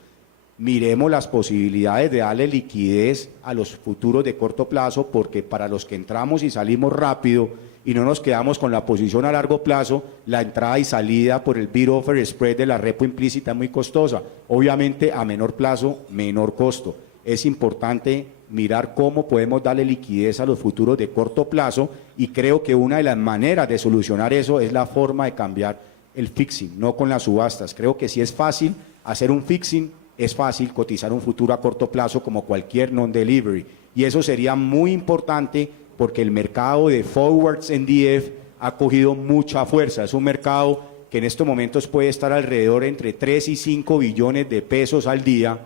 Miremos las posibilidades de darle liquidez a los futuros de corto plazo, porque para los que entramos y salimos rápido y no nos quedamos con la posición a largo plazo, la entrada y salida por el bid-offer spread de la repo implícita es muy costosa. Obviamente a menor plazo, menor costo. Es importante mirar cómo podemos darle liquidez a los futuros de corto plazo y creo que una de las maneras de solucionar eso es la forma de cambiar el fixing, no con las subastas. Creo que si es fácil hacer un fixing, es fácil cotizar un futuro a corto plazo como cualquier non-delivery. Y eso sería muy importante porque el mercado de forwards NDF ha cogido mucha fuerza. Es un mercado que en estos momentos puede estar alrededor entre 3 y 5 billones de pesos al día,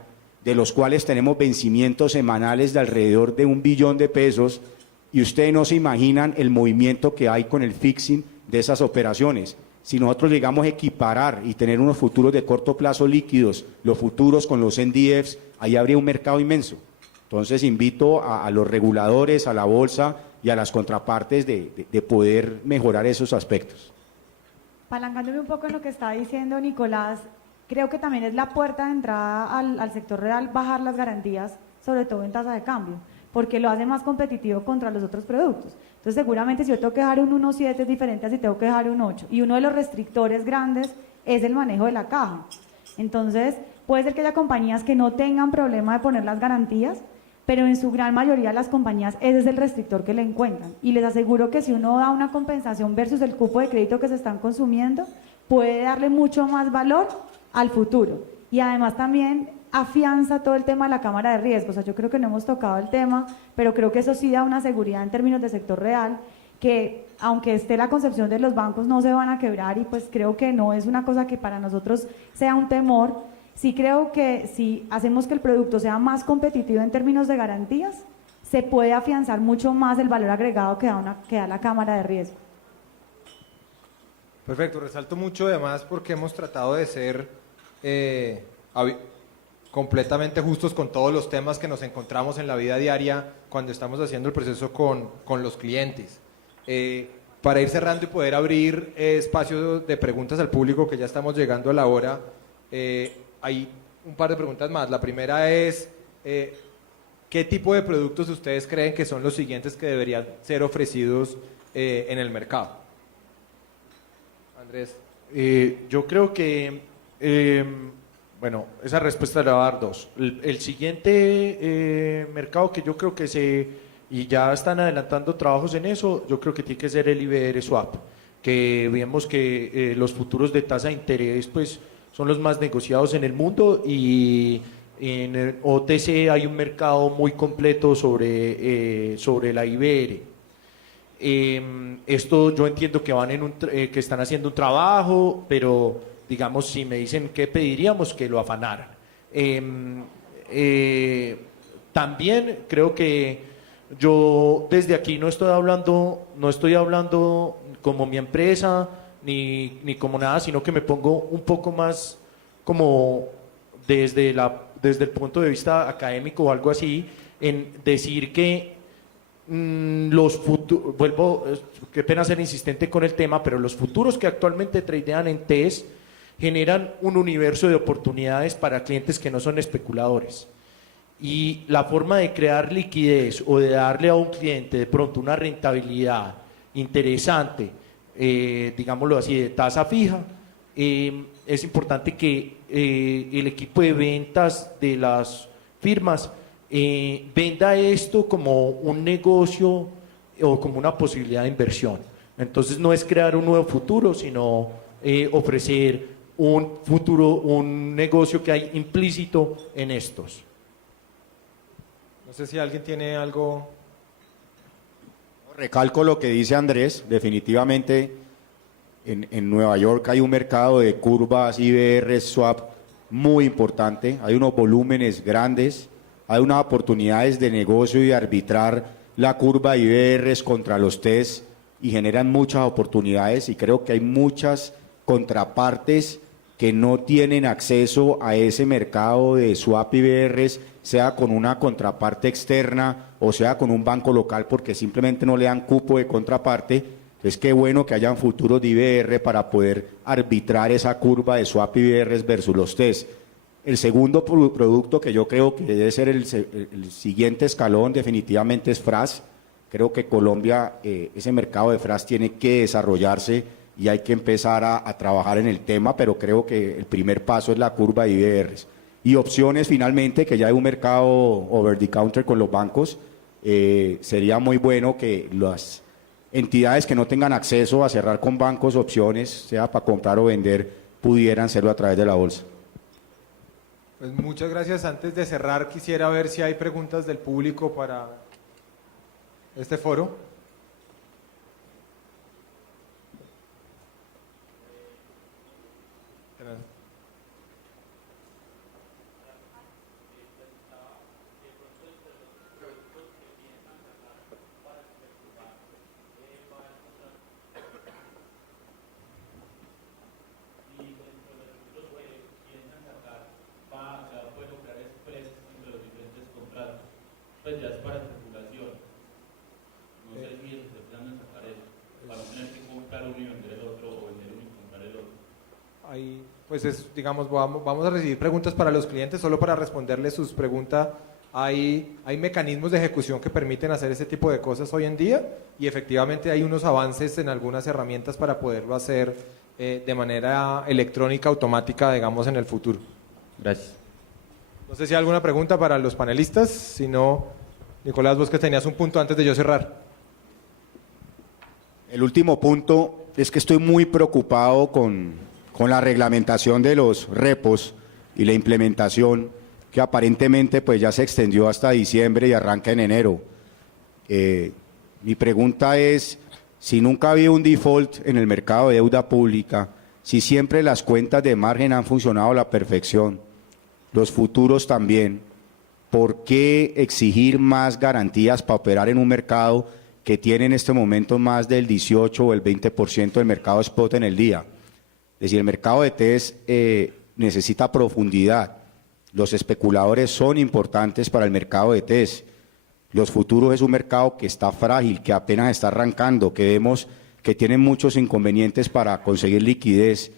de los cuales tenemos vencimientos semanales de alrededor de 1 billón de pesos, y ustedes no se imaginan el movimiento que hay con el fixing de esas operaciones. Si nosotros llegamos a equiparar y tener unos futuros de corto plazo líquidos, los futuros con los NDFs, ahí habría un mercado inmenso. Entonces invito a los reguladores, a la bolsa y a las contrapartes de poder mejorar esos aspectos. Palancándome un poco en lo que está diciendo Nicolás, creo que también es la puerta de entrada al sector real bajar las garantías, sobre todo en tasa de cambio, porque lo hace más competitivo contra los otros productos. Entonces seguramente si yo tengo que dejar un 1.7 es diferente a si tengo que dejar un 8, y uno de los restrictores grandes es el manejo de la caja. Entonces puede ser que haya compañías que no tengan problema de poner las garantías, pero en su gran mayoría las compañías ese es el restrictor que le encuentran, y les aseguro que si uno da una compensación versus el cupo de crédito que se están consumiendo, puede darle mucho más valor al futuro, y además también afianza todo el tema de la cámara de riesgo. O sea, yo creo que no hemos tocado el tema, pero creo que eso sí da una seguridad en términos de sector real, que aunque esté la concepción de los bancos no se van a quebrar, y pues creo que no es una cosa que para nosotros sea un temor. Sí creo que si hacemos que el producto sea más competitivo en términos de garantías, se puede afianzar mucho más el valor agregado que da la cámara de riesgo. Perfecto, resalto mucho además porque hemos tratado de ser completamente justos con todos los temas que nos encontramos en la vida diaria cuando estamos haciendo el proceso con los clientes. Para ir cerrando y poder abrir espacio de preguntas al público, que ya estamos llegando a la hora, hay un par de preguntas más. La primera es, ¿qué tipo de productos ustedes creen que son los siguientes que deberían ser ofrecidos en el mercado? Andrés. Yo creo que, bueno, esa respuesta le va a dar dos. El siguiente mercado que yo creo que y ya están adelantando trabajos en eso, yo creo que tiene que ser el IBR Swap, que vemos que los futuros de tasa de interés pues son los más negociados en el mundo, y en el OTC hay un mercado muy completo sobre la IBR. Esto yo entiendo que que están haciendo un trabajo, pero digamos, si me dicen qué pediríamos, que lo afanaran. También creo que yo desde aquí no estoy hablando como mi empresa ni como nada, sino que me pongo un poco más como desde el punto de vista académico o algo así, en decir que los futuros, qué pena ser insistente con el tema, pero los futuros que actualmente tradean en TES generan un universo de oportunidades para clientes que no son especuladores. Y la forma de crear liquidez o de darle a un cliente de pronto una rentabilidad interesante, digámoslo así, de tasa fija, es importante que el equipo de ventas de las firmas venda esto como un negocio o como una posibilidad de inversión. Entonces no es crear un nuevo futuro, sino ofrecer un futuro, un negocio que hay implícito en estos. No sé si alguien tiene algo. Recalco lo que dice Andrés, definitivamente en Nueva York hay un mercado de curvas IBR swap muy importante, hay unos volúmenes grandes, hay unas oportunidades de negocio y de arbitrar la curva IBR contra los TES y generan muchas oportunidades y creo que hay muchas contrapartes que no tienen acceso a ese mercado de swap IBRs, sea con una contraparte externa o sea con un banco local porque simplemente no le dan cupo de contraparte. Entonces qué bueno que hayan futuros de IBR para poder arbitrar esa curva de swap IBRs versus los TES. El segundo producto que yo creo que debe ser el siguiente escalón definitivamente es FRAS. Creo que Colombia, ese mercado de FRAS tiene que desarrollarse y hay que empezar a trabajar en el tema, pero creo que el primer paso es la curva de IBRs. Y opciones finalmente, que ya hay un mercado over the counter con los bancos, sería muy bueno que las entidades que no tengan acceso a cerrar con bancos opciones, sea para comprar o vender, pudieran hacerlo a través de la bolsa. Pues muchas gracias. Antes de cerrar, quisiera ver si hay preguntas del público para este foro. Pues ya es para especulación. No sé si se planean sacar eso, para no tener que comprar uno y vender el otro, o vender uno y comprar el otro. Ahí, pues digamos, vamos a recibir preguntas para los clientes, solo para responderles sus preguntas. Hay mecanismos de ejecución que permiten hacer ese tipo de cosas hoy en día y efectivamente hay unos avances en algunas herramientas para poderlo hacer de manera electrónica, automática, digamos, en el futuro. Gracias. No sé si hay alguna pregunta para los panelistas, si no, Nicolás, vos que tenías un punto antes de yo cerrar. El último punto es que estoy muy preocupado con la reglamentación de los repos y la implementación que aparentemente pues ya se extendió hasta diciembre y arranca en enero. Mi pregunta es, si nunca ha habido un default en el mercado de deuda pública, si siempre las cuentas de margen han funcionado a la perfección, los futuros también, ¿por qué exigir más garantías para operar en un mercado que tiene en este momento más del 18 o el 20% del mercado spot en el día? Es decir, el mercado de TES necesita profundidad. Los especuladores son importantes para el mercado de TES. Los futuros es un mercado que está frágil, que apenas está arrancando, que vemos que tiene muchos inconvenientes para conseguir liquidez.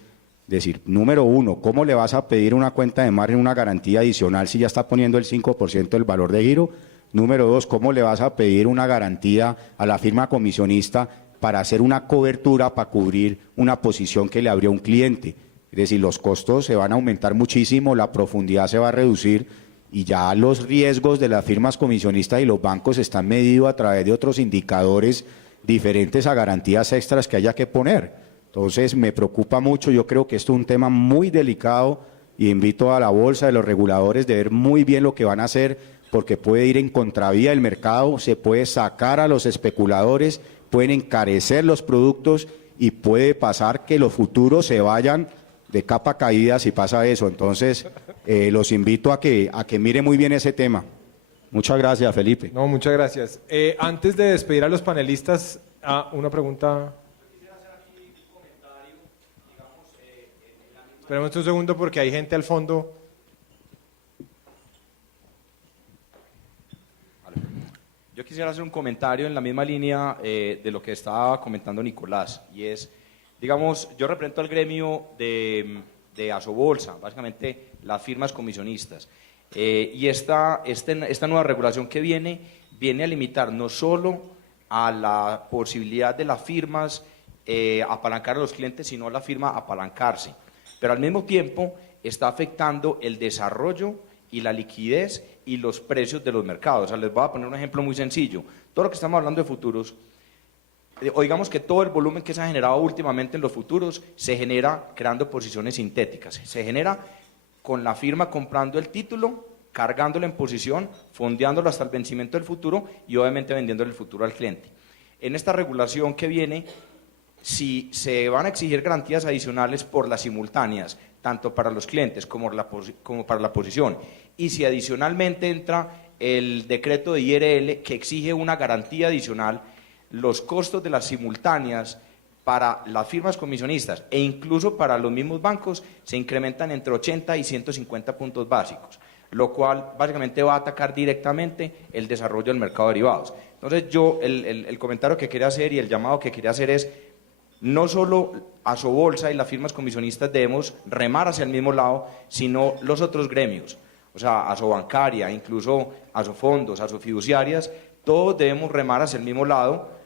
Es decir, número uno, ¿cómo le vas a pedir una cuenta de margen una garantía adicional si ya está poniendo el 5% del valor de giro? Número dos, ¿cómo le vas a pedir una garantía a la firma comisionista para hacer una cobertura para cubrir una posición que le abrió un cliente? Es decir, los costos se van a aumentar muchísimo, la profundidad se va a reducir y ya los riesgos de las firmas comisionistas y los bancos están medidos a través de otros indicadores diferentes a garantías extras que haya que poner. Entonces me preocupa mucho, yo creo que esto es un tema muy delicado y invito a la bolsa de los reguladores de ver muy bien lo que van a hacer porque puede ir en contravía del mercado, se puede sacar a los especuladores, pueden encarecer los productos y puede pasar que los futuros se vayan de capa caída si pasa eso. Entonces los invito a que miren muy bien ese tema. Muchas gracias, Felipe. No, muchas gracias. Antes de despedir a los panelistas, una pregunta. Esperemos un segundo porque hay gente al fondo. Yo quisiera hacer un comentario en la misma línea de lo que estaba comentando Nicolás, y es, digamos, yo represento al gremio de Asobolsa, básicamente las firmas comisionistas, y esta nueva regulación que viene a limitar no solo a la posibilidad de las firmas apalancar a los clientes, sino a la firma apalancarse. pero al mismo tiempo está afectando el desarrollo y la liquidez y los precios de los mercados. O sea, les voy a poner un ejemplo muy sencillo. Todo lo que estamos hablando de futuros, o digamos que todo el volumen que se ha generado últimamente en los futuros se genera creando posiciones sintéticas, se genera con la firma comprando el título, cargándolo en posición, fondeándolo hasta el vencimiento del futuro y obviamente vendiéndole el futuro al cliente. En esta regulación que viene, si se van a exigir garantías adicionales por las simultáneas, tanto para los clientes como para la posición, y si adicionalmente entra el decreto de IRL que exige una garantía adicional, los costos de las simultáneas para las firmas comisionistas e incluso para los mismos bancos se incrementan entre 80 y 150 puntos básicos, lo cual básicamente va a atacar directamente el desarrollo del mercado de derivados. Entonces yo el comentario que quería hacer y el llamado que quería hacer es, no solo Asobolsa y las firmas comisionistas debemos remar hacia el mismo lado, sino los otros gremios, o sea, Asobancaria, incluso Asofondos, Asofiduciarias, todos debemos remar hacia el mismo lado.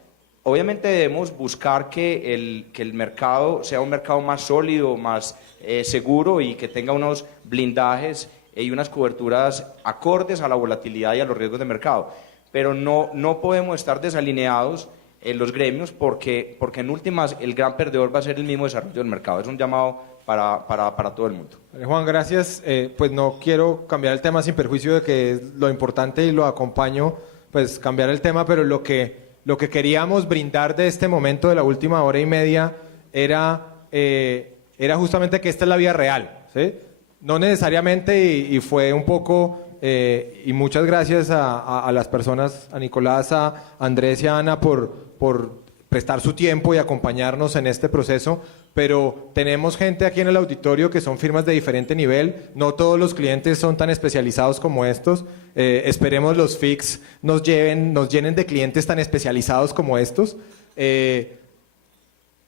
Obviamente debemos buscar que el mercado sea un mercado más sólido, más seguro y que tenga unos blindajes y unas coberturas acordes a la volatilidad y a los riesgos de mercado. Pero no podemos estar desalineados en los gremios porque en últimas el gran perdedor va a ser el mismo desarrollo del mercado. Es un llamado para todo el mundo. Juan, gracias. Pues no quiero cambiar el tema sin perjuicio de que es lo importante y lo acompaño, pues cambiar el tema, pero lo que queríamos brindar de este momento de la última hora y media era justamente que esta es la vía real, ¿sí? No necesariamente, y fue un poco, y muchas gracias a las personas, a Nicolás, a Andrés y a Ana por prestar su tiempo y acompañarnos en este proceso, pero tenemos gente aquí en el auditorio que son firmas de diferente nivel, no todos los clientes son tan especializados como estos, esperemos los FICs nos llenen de clientes tan especializados como estos,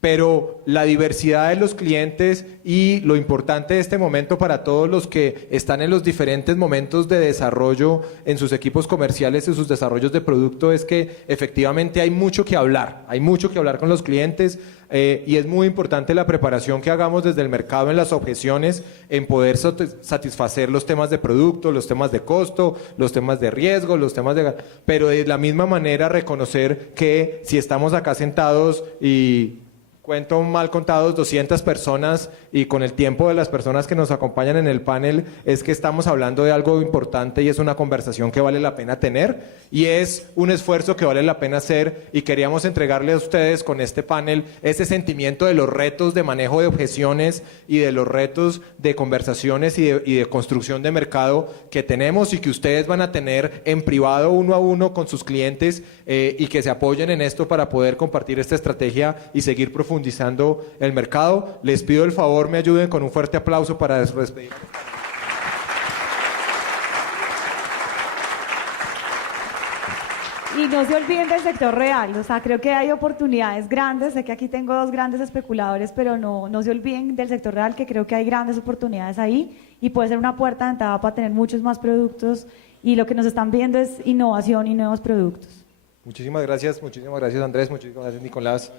pero la diversidad de los clientes y lo importante de este momento para todos los que están en los diferentes momentos de desarrollo en sus equipos comerciales y sus desarrollos de producto es que efectivamente hay mucho que hablar con los clientes y es muy importante la preparación que hagamos desde el mercado en las objeciones, en poder satisfacer los temas de producto, los temas de costo, los temas de riesgo, pero de la misma manera reconocer que si estamos acá sentados y cuento mal contados 200 personas y con el tiempo de las personas que nos acompañan en el panel es que estamos hablando de algo importante y es una conversación que vale la pena tener y es un esfuerzo que vale la pena hacer y queríamos entregarle a ustedes con este panel ese sentimiento de los retos de manejo de objeciones y de los retos de conversaciones y de construcción de mercado que tenemos y que ustedes van a tener en privado uno a uno con sus clientes y que se apoyen en esto para poder compartir esta estrategia y seguir profundizando el mercado. Les pido el favor, me ayuden con un fuerte aplauso para despedir. Y no se olviden del sector real, o sea, creo que hay oportunidades grandes, sé que aquí tengo dos grandes especuladores, pero no se olviden del sector real, que creo que hay grandes oportunidades ahí y puede ser una puerta de entrada para tener muchos más productos y lo que nos están viendo es innovación y nuevos productos. Muchísimas gracias Andrés, muchísimas gracias Nicolás.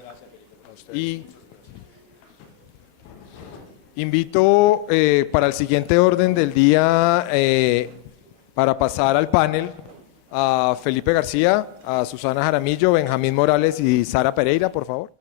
Y invito para el siguiente orden del día, para pasar al panel, a Felipe García, a Susana Jaramillo, Benjamín Morales y Sara Pereira, por favor.